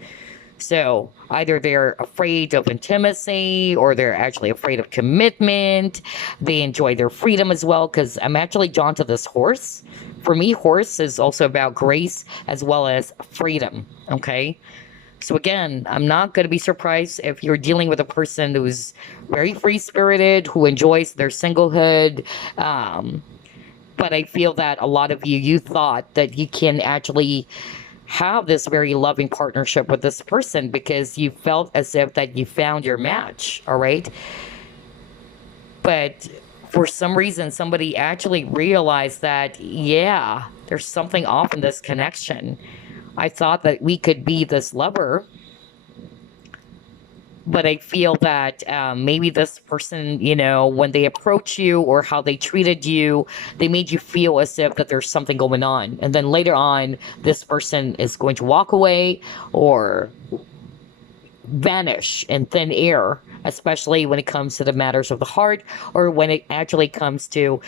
So either they're afraid of intimacy, or they're actually afraid of commitment. They enjoy their freedom as well, because I'm actually drawn to this horse. For me, horse is also about grace as well as freedom, okay? So again, I'm not going to be surprised if you're dealing with a person who's very free-spirited, who enjoys their singlehood. But I feel that a lot of you thought that you can actually have this very loving partnership with this person because you felt as if that you found your match, all right? But for some reason, somebody actually realized that, yeah, there's something off in this connection. I thought that we could be this lover, but I feel that maybe this person, when they approach you, or how they treated you, they made you feel as if that there's something going on. And then later on, this person is going to walk away or vanish in thin air, especially when it comes to the matters of the heart, or when it actually comes to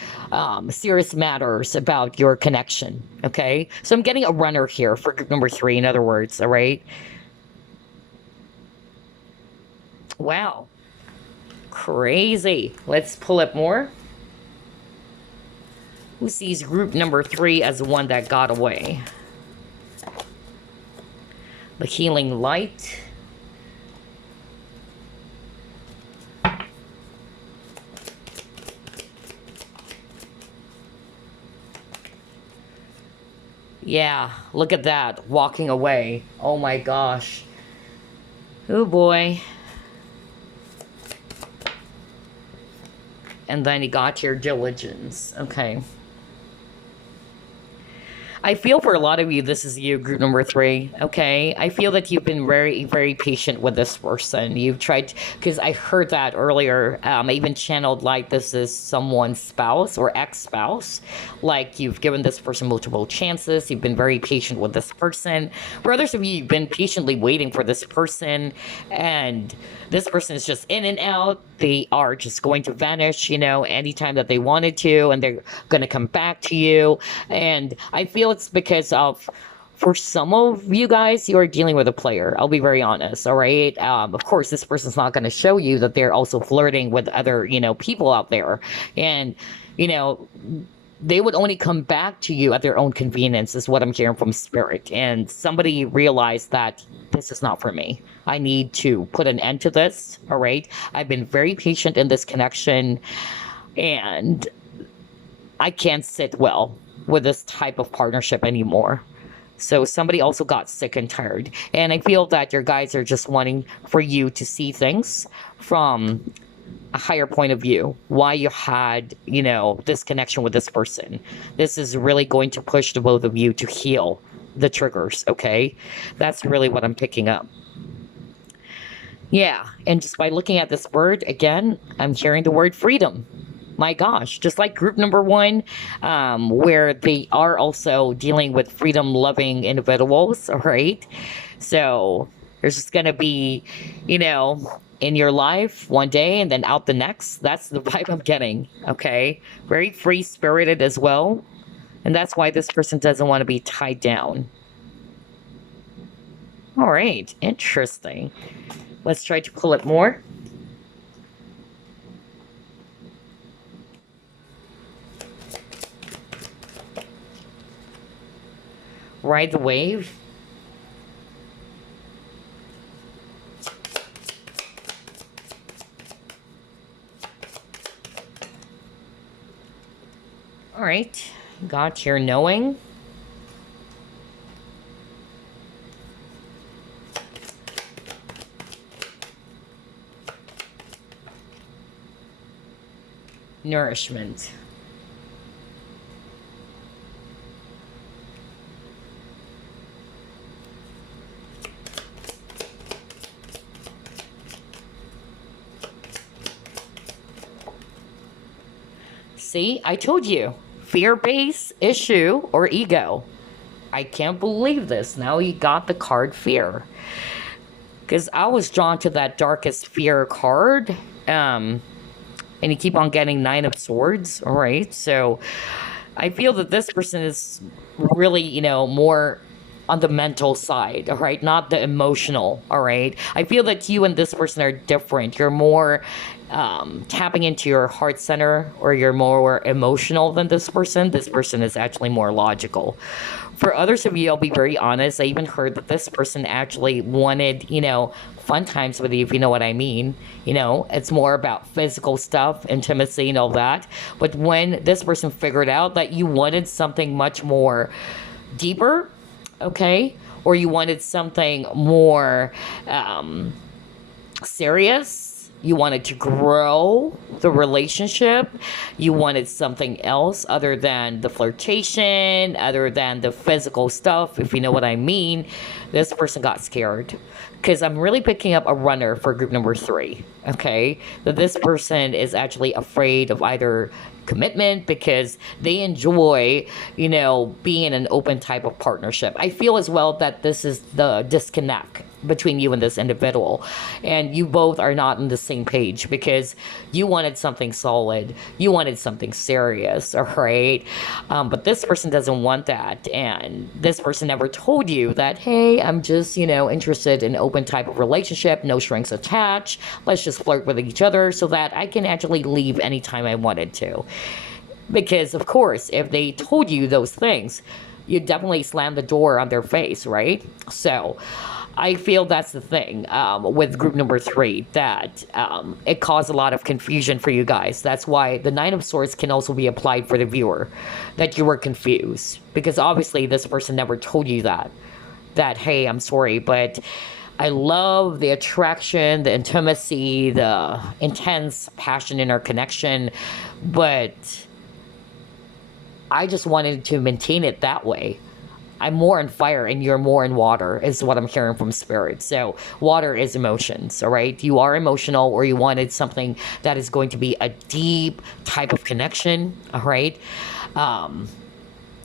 serious matters about your connection, okay? So I'm getting a runner here for group number 3, in other words, all right? Wow. Crazy. Let's pull up more. Who sees group number 3 as the one that got away? The healing light. Yeah, look at that. Walking away. Oh my gosh. Oh boy. And then you got your diligence. Okay. I feel for a lot of you, this is you, group number 3, okay? I feel that you've been very, very patient with this person. You've tried, because I heard that earlier. I even channeled like this is someone's spouse or ex-spouse. Like, you've given this person multiple chances. You've been very patient with this person. For others of you, you've been patiently waiting for this person, and this person is just in and out. They are just going to vanish, anytime that they wanted to, and they're going to come back to you. And I feel it's because of, for some of you guys, you are dealing with a player. I'll be very honest, all right? Of course, this person's not going to show you that they're also flirting with other, people out there. And, they would only come back to you at their own convenience, is what I'm hearing from Spirit. And somebody realized that this is not for me. I need to put an end to this, all right? I've been very patient in this connection, and I can't sit well with this type of partnership anymore. So somebody also got sick and tired. And I feel that your guys are just wanting for you to see things from a higher point of view, why you had, this connection with this person. This is really going to push the both of you to heal the triggers, okay? That's really what I'm picking up. Yeah, and just by looking at this word, again, I'm hearing the word freedom. My gosh, just like group number 1, where they are also dealing with freedom-loving individuals, all right? So there's just going to be, in your life one day and then out the next. That's the vibe I'm getting, okay? Very free-spirited as well. And that's why this person doesn't want to be tied down. All right, interesting. Let's try to pull it more. ride the wave. All right, got your knowing. Nourishment. See, I told you. Fear-based issue or ego. I can't believe this. Now you got the card fear. Because I was drawn to that darkest fear card. And you keep on getting Nine of Swords. All right. So I feel that this person is really, more on the mental side, all right, not the emotional, all right. I feel that you and this person are different. You're more tapping into your heart center, or you're more emotional than this person. This person is actually more logical. For others of you, I'll be very honest. I even heard that this person actually wanted, fun times with you, if you know what I mean. It's more about physical stuff, intimacy, and all that. But when this person figured out that you wanted something much more deeper, okay, or you wanted something more serious, you wanted to grow the relationship, you wanted something else other than the flirtation, other than the physical stuff, if you know what I mean, this person got scared. Because I'm really picking up a runner for group number 3, okay? That this person is actually afraid of either commitment, because they enjoy, being in an open type of partnership. I feel as well that this is the disconnect between you and this individual, and you both are not on the same page, because you wanted something solid, you wanted something serious, all right? But this person doesn't want that, and this person never told you that, hey, I'm just, interested in open type of relationship, no strings attached, let's just flirt with each other so that I can actually leave anytime I wanted to. Because, of course, if they told you those things, you definitely slam the door on their face, right? So I feel that's the thing with group number 3, that it caused a lot of confusion for you guys. That's why the Nine of Swords can also be applied for the viewer, that you were confused. Because obviously this person never told you that, hey, I'm sorry, but I love the attraction, the intimacy, the intense passion in our connection, but I just wanted to maintain it that way. I'm more on fire and you're more in water, is what I'm hearing from Spirit. So water is emotions, all right? You are emotional, or you wanted something that is going to be a deep type of connection, all right?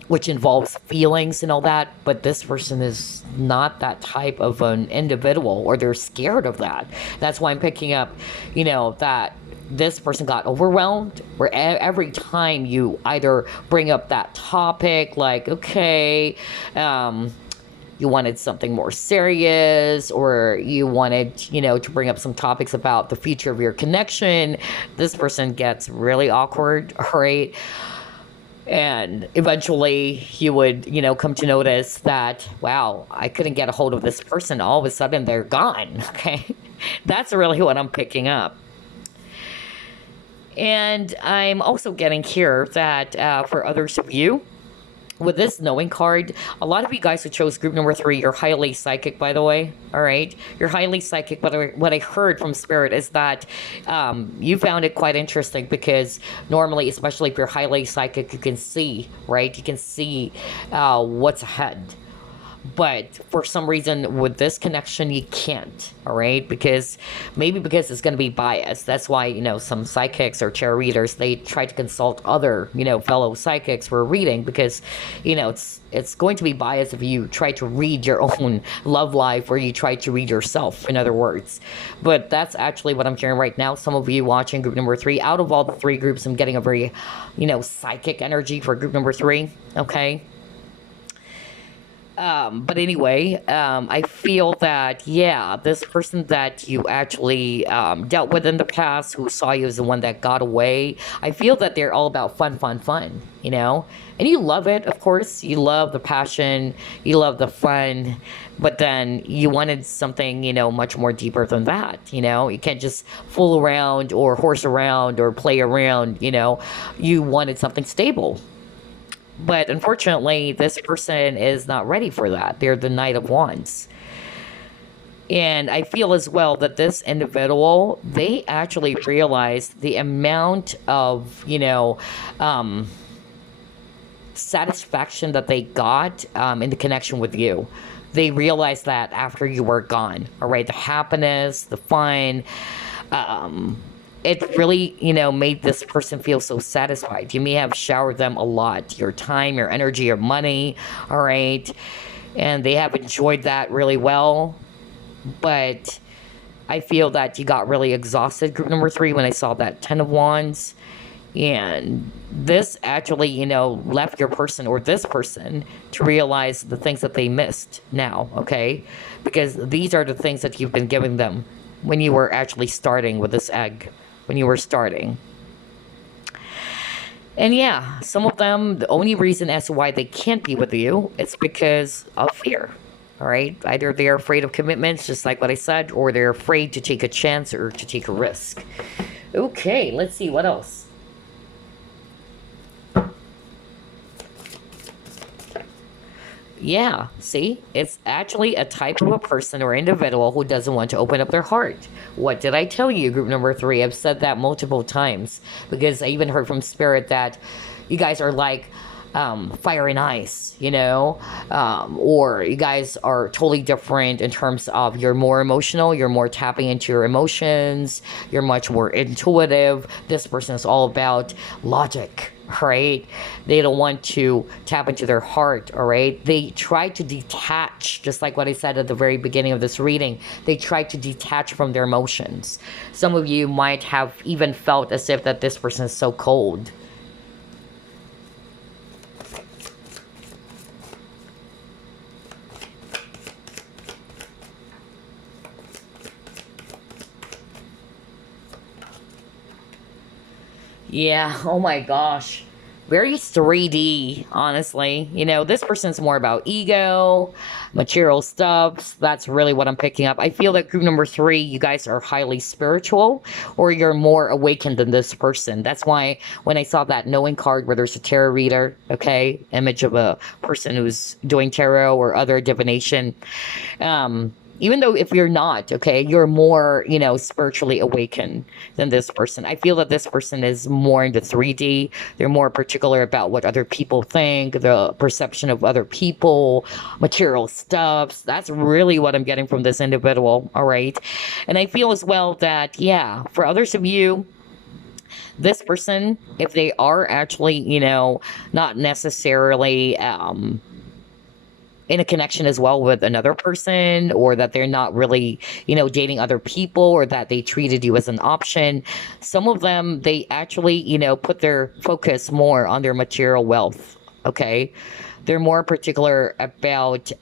Which involves feelings and all that. But this person is not that type of an individual, or they're scared of that. That's why I'm picking up, that this person got overwhelmed, where every time you either bring up that topic, like, okay, you wanted something more serious, or you wanted, to bring up some topics about the future of your connection, this person gets really awkward, right? And eventually you would, come to notice that, wow, I couldn't get a hold of this person. All of a sudden they're gone, okay? That's really what I'm picking up. And I'm also getting here that for others of you, with this knowing card, a lot of you guys who chose group number 3, you're highly psychic, by the way, all right? You're highly psychic, but what I heard from Spirit is that you found it quite interesting, because normally, especially if you're highly psychic, you can see, right? You can see what's ahead. But for some reason with this connection, you can't, all right? Because it's going to be biased. That's why, some psychics or tarot readers, they try to consult other, fellow psychics for a reading, because, it's going to be biased if you try to read your own love life, or you try to read yourself, in other words. But that's actually what I'm hearing right now. Some of you watching group number 3, out of all the 3 groups, I'm getting a very, psychic energy for group number 3, okay? But anyway, I feel that, yeah, this person that you actually dealt with in the past who saw you as the one that got away, I feel that they're all about fun, fun, fun, you know? And you love it, of course. You love the passion, you love the fun, but then you wanted something, much more deeper than that, you know? You can't just fool around or horse around or play around, you know? You wanted something stable. But unfortunately, this person is not ready for that. They're the Knight of Wands. And I feel as well that this individual, they actually realized the amount of, satisfaction that they got in the connection with you. They realized that after you were gone, all right? The happiness, the fun, um, it really, made this person feel so satisfied. You may have showered them a lot, your time, your energy, your money, all right? And they have enjoyed that really well. But I feel that you got really exhausted, group number three, when I saw that Ten of Wands. And this actually, left your person or this person to realize the things that they missed now, okay? Because these are the things that you've been giving them when you were actually starting with this egg, when you were starting. And yeah, some of them, the only reason as to why they can't be with you, it's because of fear. All right. Either they're afraid of commitments, just like what I said, or they're afraid to take a chance or to take a risk. Okay, let's see what else. Yeah, see, it's actually a type of a person or individual who doesn't want to open up their heart. What did I tell you, group number three? I've said that multiple times because I even heard from Spirit that you guys are like fire and ice, or you guys are totally different in terms of you're more emotional, you're more tapping into your emotions, you're much more intuitive. This person is all about logic, right? They don't want to tap into their heart, all right? They try to detach, just like what I said at the very beginning of this reading. They try to detach from their emotions. Some of you might have even felt as if that this person is so cold. Yeah, oh my gosh. Very 3D, honestly. This person's more about ego, material stuff. That's really what I'm picking up. I feel that group number three, you guys are highly spiritual or you're more awakened than this person. That's why when I saw that knowing card where there's a tarot reader, okay, image of a person who's doing tarot or other divination, even though if you're not, okay, you're more, spiritually awakened than this person. I feel that this person is more into 3D. They're more particular about what other people think, the perception of other people, material stuff. That's really what I'm getting from this individual, all right? And I feel as well that, yeah, for others of you, this person, if they are actually, not necessarily in a connection as well with another person, or that they're not really, dating other people, or that they treated you as an option. Some of them, they actually, put their focus more on their material wealth. Okay. They're more particular about,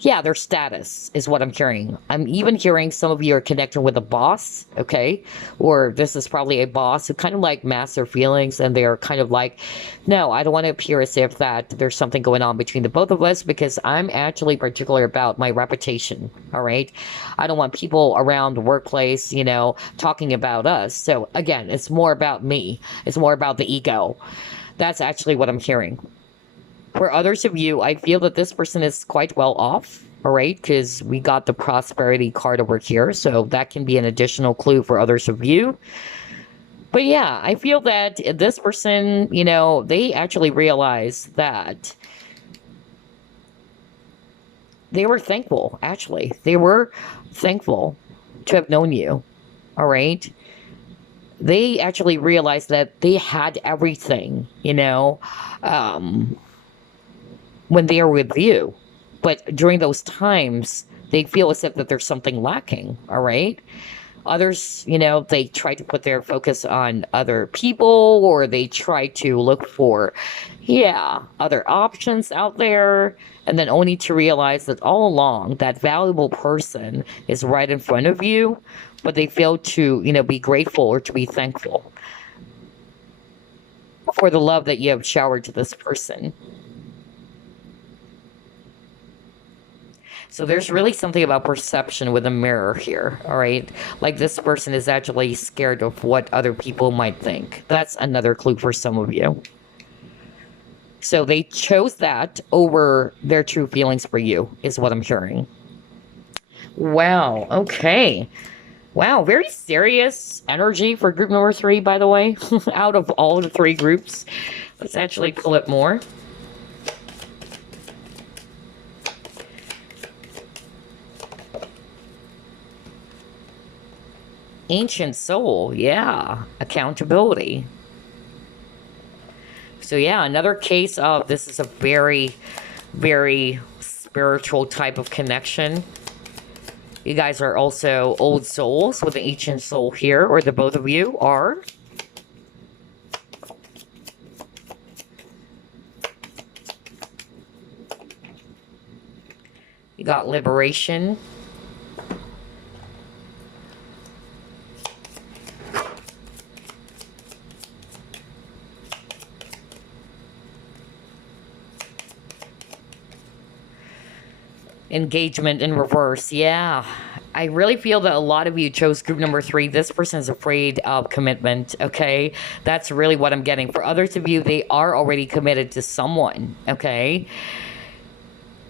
yeah, their status is what I'm hearing. I'm even hearing some of you are connecting with a boss, okay? Or this is probably a boss who kind of like masks their feelings and they're kind of like, no, I don't want to appear as if that there's something going on between the both of us because I'm actually particular about my reputation, all right? I don't want people around the workplace, talking about us. So again, it's more about me. It's more about the ego. That's actually what I'm hearing. For others of you, I feel that this person is quite well off, all right? Because we got the prosperity card over here, so that can be an additional clue for others of you. But yeah, I feel that this person, they actually realize that they were thankful, actually. They were thankful to have known you, all right? They actually realized that they had everything, when they are with you. But during those times, they feel as if that there's something lacking, all right? Others, they try to put their focus on other people, or they try to look for, yeah, other options out there. And then only to realize that all along, that valuable person is right in front of you, but they fail to, be grateful or to be thankful for the love that you have showered to this person. So there's really something about perception with a mirror here, all right? Like this person is actually scared of what other people might think. That's another clue for some of you. So they chose that over their true feelings for you, is what I'm hearing. Wow, okay. Wow, very serious energy for group number 3, by the way, out of all the 3 groups. Let's actually pull it more. Ancient soul, yeah. Accountability. So yeah, another case of this is a very, very spiritual type of connection. You guys are also old souls with an ancient soul here, or the both of you are. You got liberation. Engagement in reverse. Yeah, I really feel that a lot of you chose group number 3. This person is afraid of commitment. Okay, that's really what I'm getting. For others of you, they are already committed to someone. Okay,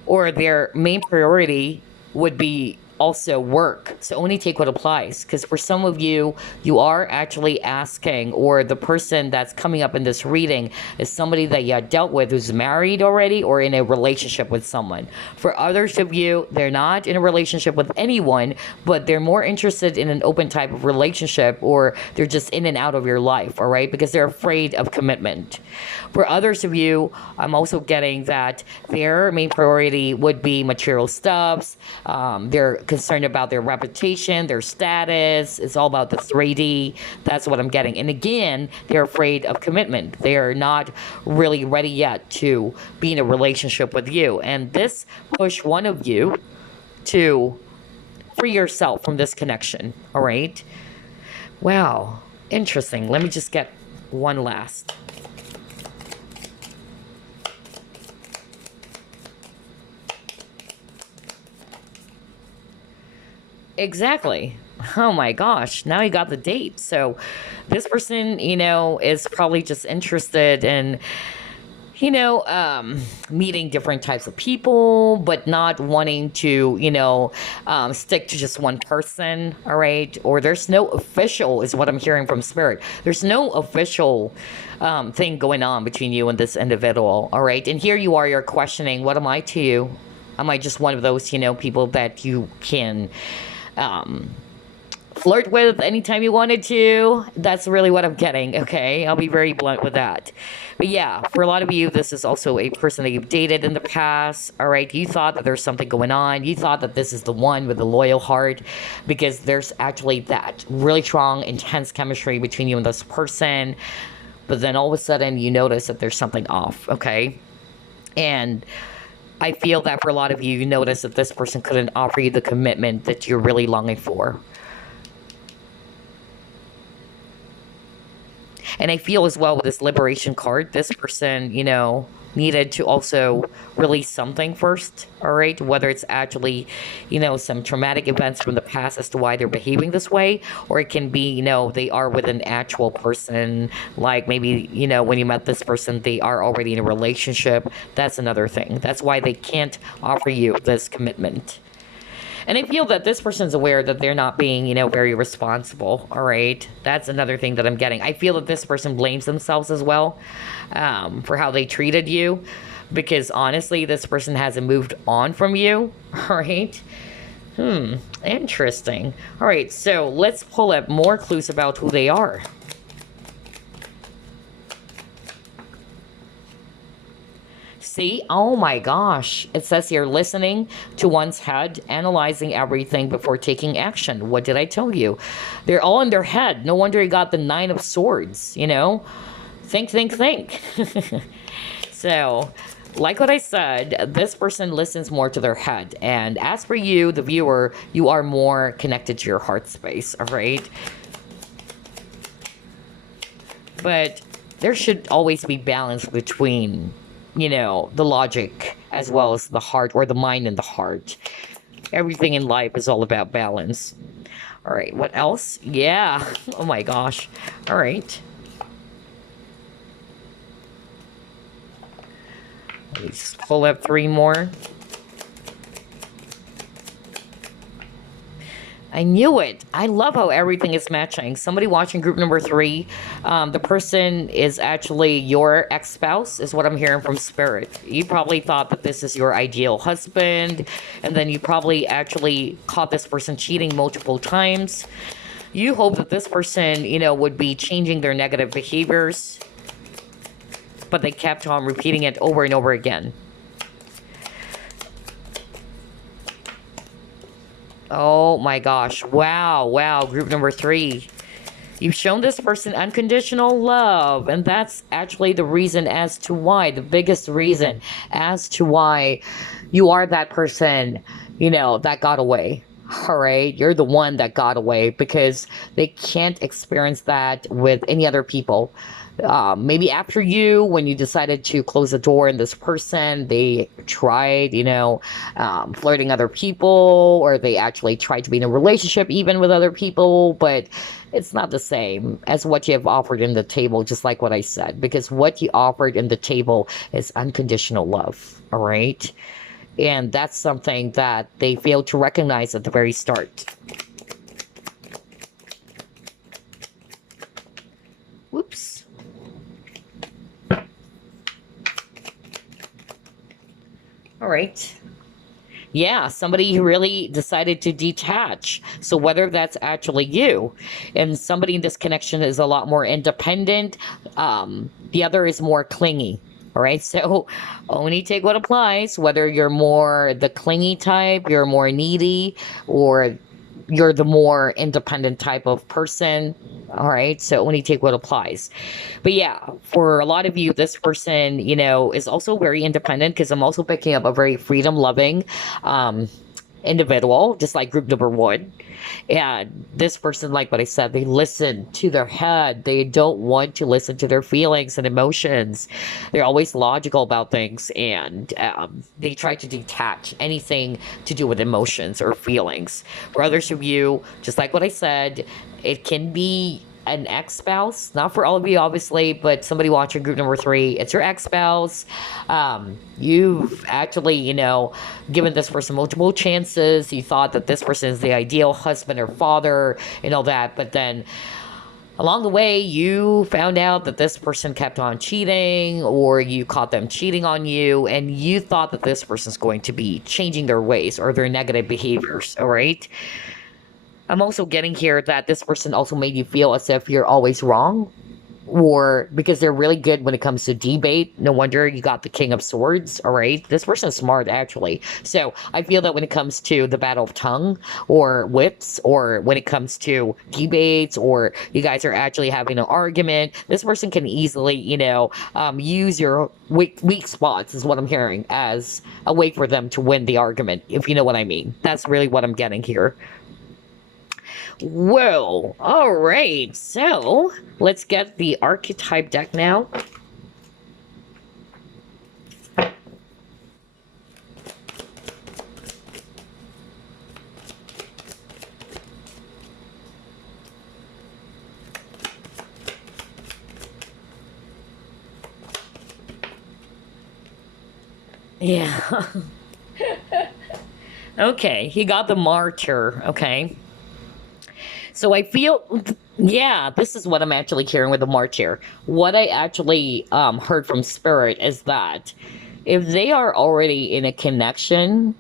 or their main priority would be also work. So only take what applies, because for some of you, you are actually asking, or the person that's coming up in this reading is somebody that you dealt with who's married already or in a relationship with someone. For others of you, they're not in a relationship with anyone, but they're more interested in an open type of relationship, or they're just in and out of your life, all right, because they're afraid of commitment. For others of you, I'm also getting that their main priority would be material stuffs. They're concerned about their reputation, their status. It's all about the 3D. That's what I'm getting. And again, they're afraid of commitment. They're not really ready yet to be in a relationship with you. And this push one of you to free yourself from this connection. All right? Wow. Interesting. Let me just get one last. Exactly. Oh my gosh. Now you got the date. So this person, is probably just interested in, meeting different types of people, but not wanting to, stick to just one person. All right. Or there's no official, is what I'm hearing from Spirit. There's no official thing going on between you and this individual. All right. And here you are, you're questioning, what am I to you? Am I just one of those, people that you can flirt with anytime you wanted to? That's really what I'm getting, okay? I'll be very blunt with that. But yeah, for a lot of you, this is also a person that you've dated in the past, all right? You thought that there's something going on. You thought that this is the one with the loyal heart, because there's actually that really strong, intense chemistry between you and this person. But then all of a sudden, you notice that there's something off, okay? And I feel that for a lot of you, you notice that this person couldn't offer you the commitment that you're really longing for. And I feel as well with this liberation card, this person, needed to also release something first, all right? Whether it's actually, some traumatic events from the past as to why they're behaving this way, or it can be, they are with an actual person, like maybe, when you met this person, they are already in a relationship. That's another thing. That's why they can't offer you this commitment. And I feel that this person's aware that they're not being, very responsible, all right? That's another thing that I'm getting. I feel that this person blames themselves as well for how they treated you, because honestly, this person hasn't moved on from you, all right? Interesting. All right, so let's pull up more clues about who they are. See? Oh my gosh. It says here listening to one's head, analyzing everything before taking action. What did I tell you? They're all in their head. No wonder you got the Nine of Swords, you know? Think, think, think. So, like what I said, this person listens more to their head. And as for you, the viewer, you are more connected to your heart space, all right? But there should always be balance between, you know, the logic as well as the heart, or the mind and the heart. Everything in life is all about balance. All right, what else? Yeah. Oh my gosh. All right. Let's pull up three more. I knew it. I love how everything is matching. Somebody watching group number 3, the person is actually your ex-spouse, is what I'm hearing from Spirit. You probably thought that this is your ideal husband, and then you probably actually caught this person cheating multiple times. You hope that this person, you know, would be changing their negative behaviors, but they kept on repeating it over and over again. Oh my gosh. Wow, wow. Group number 3. You've shown this person unconditional love, and that's actually the reason as to why, the biggest reason as to why you are that person, you know, that got away. All right, you're the one that got away because they can't experience that with any other people. Maybe after you, when you decided to close the door on this person, they tried, you know, flirting other people, or they actually tried to be in a relationship even with other people, but it's not the same as what you have offered in the table, just like what I said, because what you offered in the table is unconditional love, all right? And that's something that they failed to recognize at the very start. Whoops. All right. Yeah, somebody really decided to detach. So whether that's actually you, and somebody in this connection is a lot more independent, the other is more clingy. All right, so only take what applies, whether you're more the clingy type, you're more needy, or you're the more independent type of person. All right, so only take what applies. But yeah, for a lot of you, this person, you know, is also very independent, because I'm also picking up a very freedom loving individual, just like group number 1. And this person, like what I said, they listen to their head. They don't want to listen to their feelings and emotions. They're always logical about things, and they try to detach anything to do with emotions or feelings. For others of you, just like what I said, it can be an ex-spouse, not for all of you obviously, but somebody watching group number 3, it's your ex-spouse. You've actually, you know, given this person multiple chances. You thought that this person is the ideal husband or father and all that, but then along the way you found out that this person kept on cheating, or you caught them cheating on you, and you thought that this person's going to be changing their ways or their negative behaviors. All right, I'm also getting here that this person also made you feel as if you're always wrong, or because they're really good when it comes to debate. No wonder you got the King of Swords, all right? This person is smart, actually. So I feel that when it comes to the battle of tongue or whips, or when it comes to debates, or you guys are actually having an argument, this person can easily, you know, use your weak spots, is what I'm hearing, as a way for them to win the argument, if you know what I mean. That's really what I'm getting here. Well, all right, so let's get the archetype deck now. Yeah. Okay, he got the martyr, okay? So I feel, yeah, this is what I'm actually hearing with the March here. What I actually heard from Spirit is that if they are already in a connection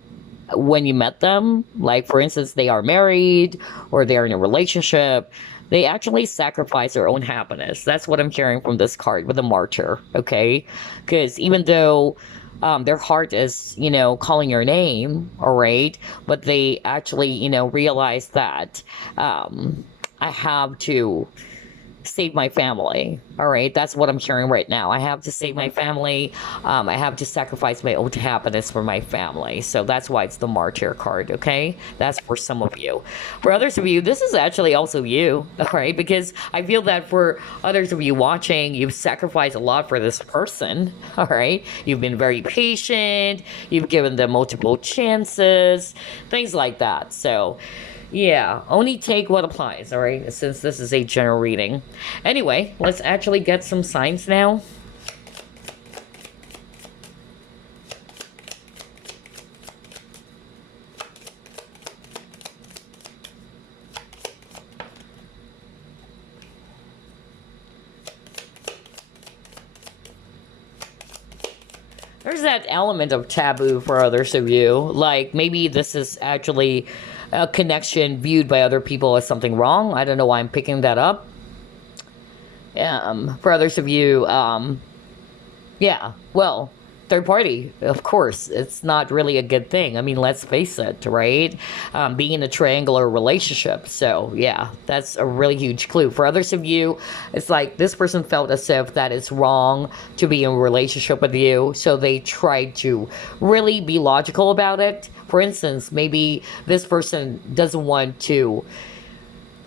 when you met them, like for instance, they are married or they are in a relationship, they actually sacrifice their own happiness. That's what I'm hearing from this card with the Martyr, okay? Because even though their heart is, calling your name, all right, but they actually, realize that I have to save my family. All right, that's what I'm sharing right now. I have to save my family. I have to sacrifice my own happiness for my family. So that's why it's the martyr card. Okay, that's for some of you. For others of you, this is actually also you. All right, because I feel that for others of you watching, you've sacrificed a lot for this person. All right, you've been very patient. You've given them multiple chances, things like that. So yeah, only take what applies, all right? Since this is a general reading. Anyway, let's actually get some signs now. There's that element of taboo for others of you. Like maybe this is actually a connection viewed by other people as something wrong. I don't know why I'm picking that up. For others of you, yeah, well, third party, of course, it's not really a good thing. I mean, let's face it, right? Being in a triangular relationship. So, yeah, that's a really huge clue. For others of you, it's like this person felt as if that it's wrong to be in a relationship with you. So they tried to really be logical about it. For instance, maybe this person doesn't want to.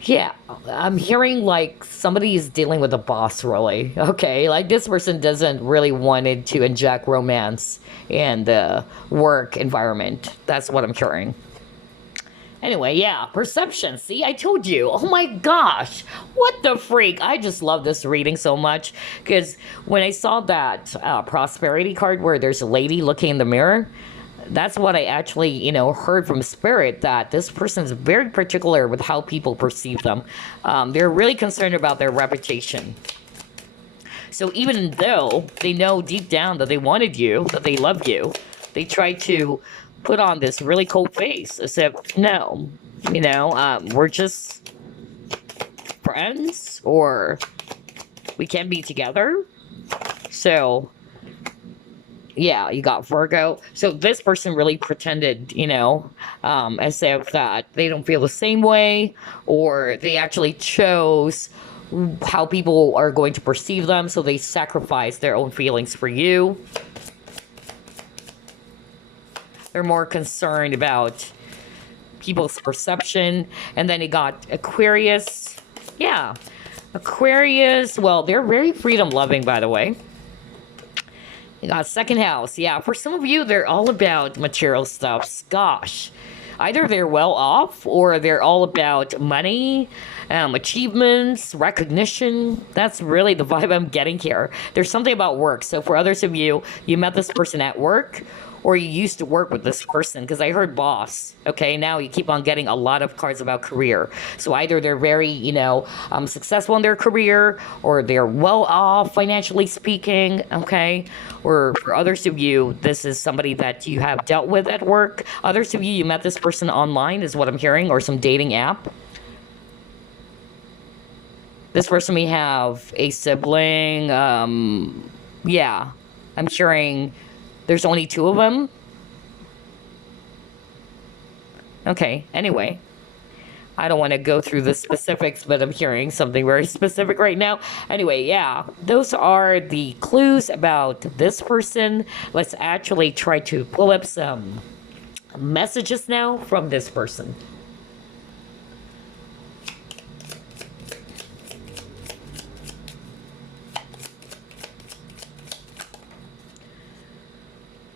Yeah, I'm hearing like somebody is dealing with a boss, really. Okay, like this person doesn't really wanted to inject romance in the work environment. That's what I'm hearing. Anyway, yeah, perception. See, I told you. Oh my gosh, what the freak? I just love this reading so much because when I saw that prosperity card where there's a lady looking in the mirror, that's what I actually, heard from spirit, that this person is very particular with how people perceive them. They're really concerned about their reputation. So even though they know deep down that they wanted you, that they love you, they try to put on this really cold face as if, no, we're just friends or we can be together. So yeah, you got Virgo. So this person really pretended, as if that they don't feel the same way, or they actually chose how people are going to perceive them, so they sacrifice their own feelings for you. They're more concerned about people's perception. And then you got Aquarius. Yeah, Aquarius, well, they're very freedom loving, by the way. You got second house. Yeah, for some of you, they're all about material stuffs. Gosh, either they're well off or they're all about money, achievements, recognition. That's really the vibe I'm getting here. There's something about work. So for others of you, you met this person at work, or you used to work with this person, because I heard boss. Okay, now you keep on getting a lot of cards about career. So either they're very, successful in their career, or they're well off financially speaking. Okay, or for others of you, this is somebody that you have dealt with at work. Others of you, you met this person online, is what I'm hearing, or some dating app. This person may have a sibling. Yeah, I'm hearing there's only two of them. Okay, anyway. I don't want to go through the specifics, but I'm hearing something very specific right now. Anyway, yeah, those are the clues about this person. Let's actually try to pull up some messages now from this person.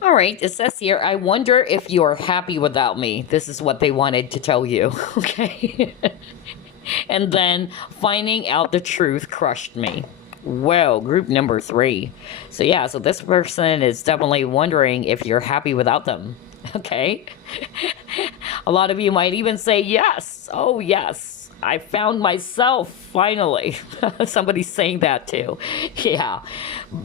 All right, it says here, I wonder if you're happy without me. This is what they wanted to tell you, okay? And then finding out the truth crushed me. Well, group number 3. So yeah, so this person is definitely wondering if you're happy without them, okay? A lot of you might even say yes. Oh, yes. I found myself, finally. Somebody's saying that too. Yeah.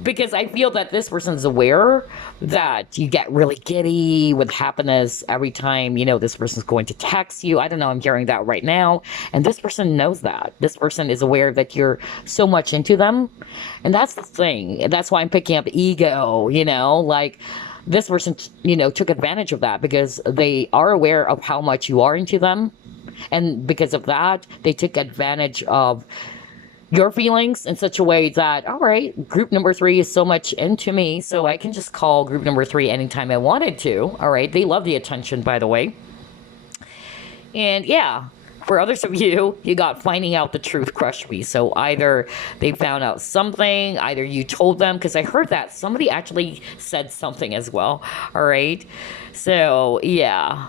Because I feel that this person's aware that you get really giddy with happiness every time, this person's going to text you. I don't know, I'm hearing that right now. And this person knows that. This person is aware that you're so much into them. And that's the thing. That's why I'm picking up ego, like, this person, you know, took advantage of that because they are aware of how much you are into them. And because of that, they took advantage of your feelings in such a way that, all right, group number three is so much into me, so I can just call group number three anytime I wanted to. All right, they love the attention, by the way. And yeah, for others of you, you got finding out the truth crushed me. So either they found out something, either you told them, because I heard that somebody actually said something as well. All right, so yeah.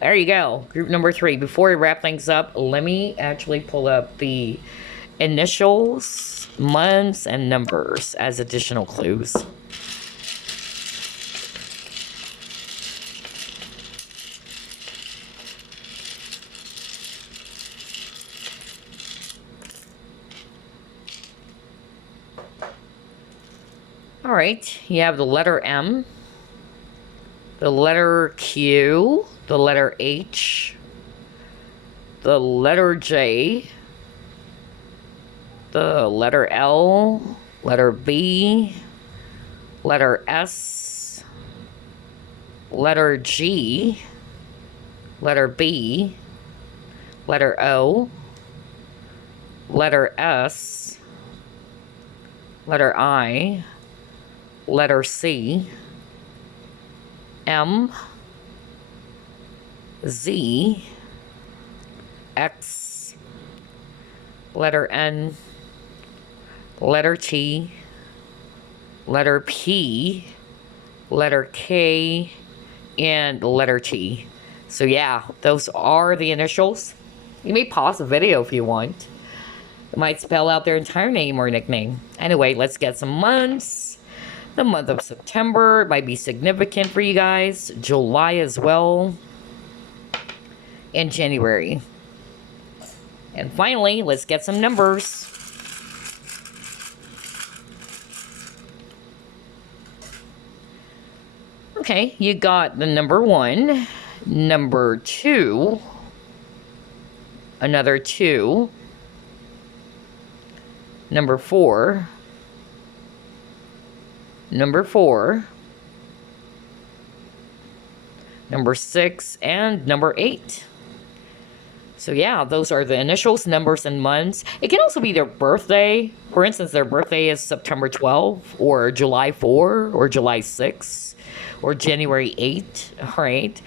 There you go, group number three. Before we wrap things up, let me actually pull up the initials, months, and numbers as additional clues. All right, you have the letter M, the letter Q, the letter H, the letter J, the letter L, letter B, letter S, letter G, letter B, letter O, letter S, letter I, letter C, M, Z, X, letter N, letter T, letter P, letter K, and letter T. So yeah, those are the initials. You may pause the video if you want. It might spell out their entire name or nickname. Anyway, let's get some months. The month of September might be significant for you guys. July as well. And January. And finally, let's get some numbers. Okay, you got the number 1, number 2, another 2, number 4, number 4, number 6, and number 8. So yeah, those are the initials, numbers, and months. It can also be their birthday. For instance, their birthday is September 12, or July 4, or July 6, or January 8, all right?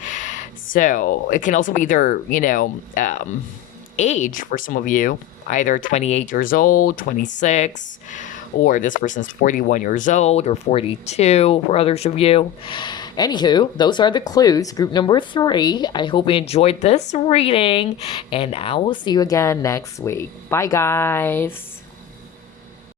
So it can also be their, age for some of you, either 28 years old, 26, or this person's 41 years old, or 42 for others of you. Anywho, those are the clues, group number 3. I hope you enjoyed this reading, and I will see you again next week. Bye, guys.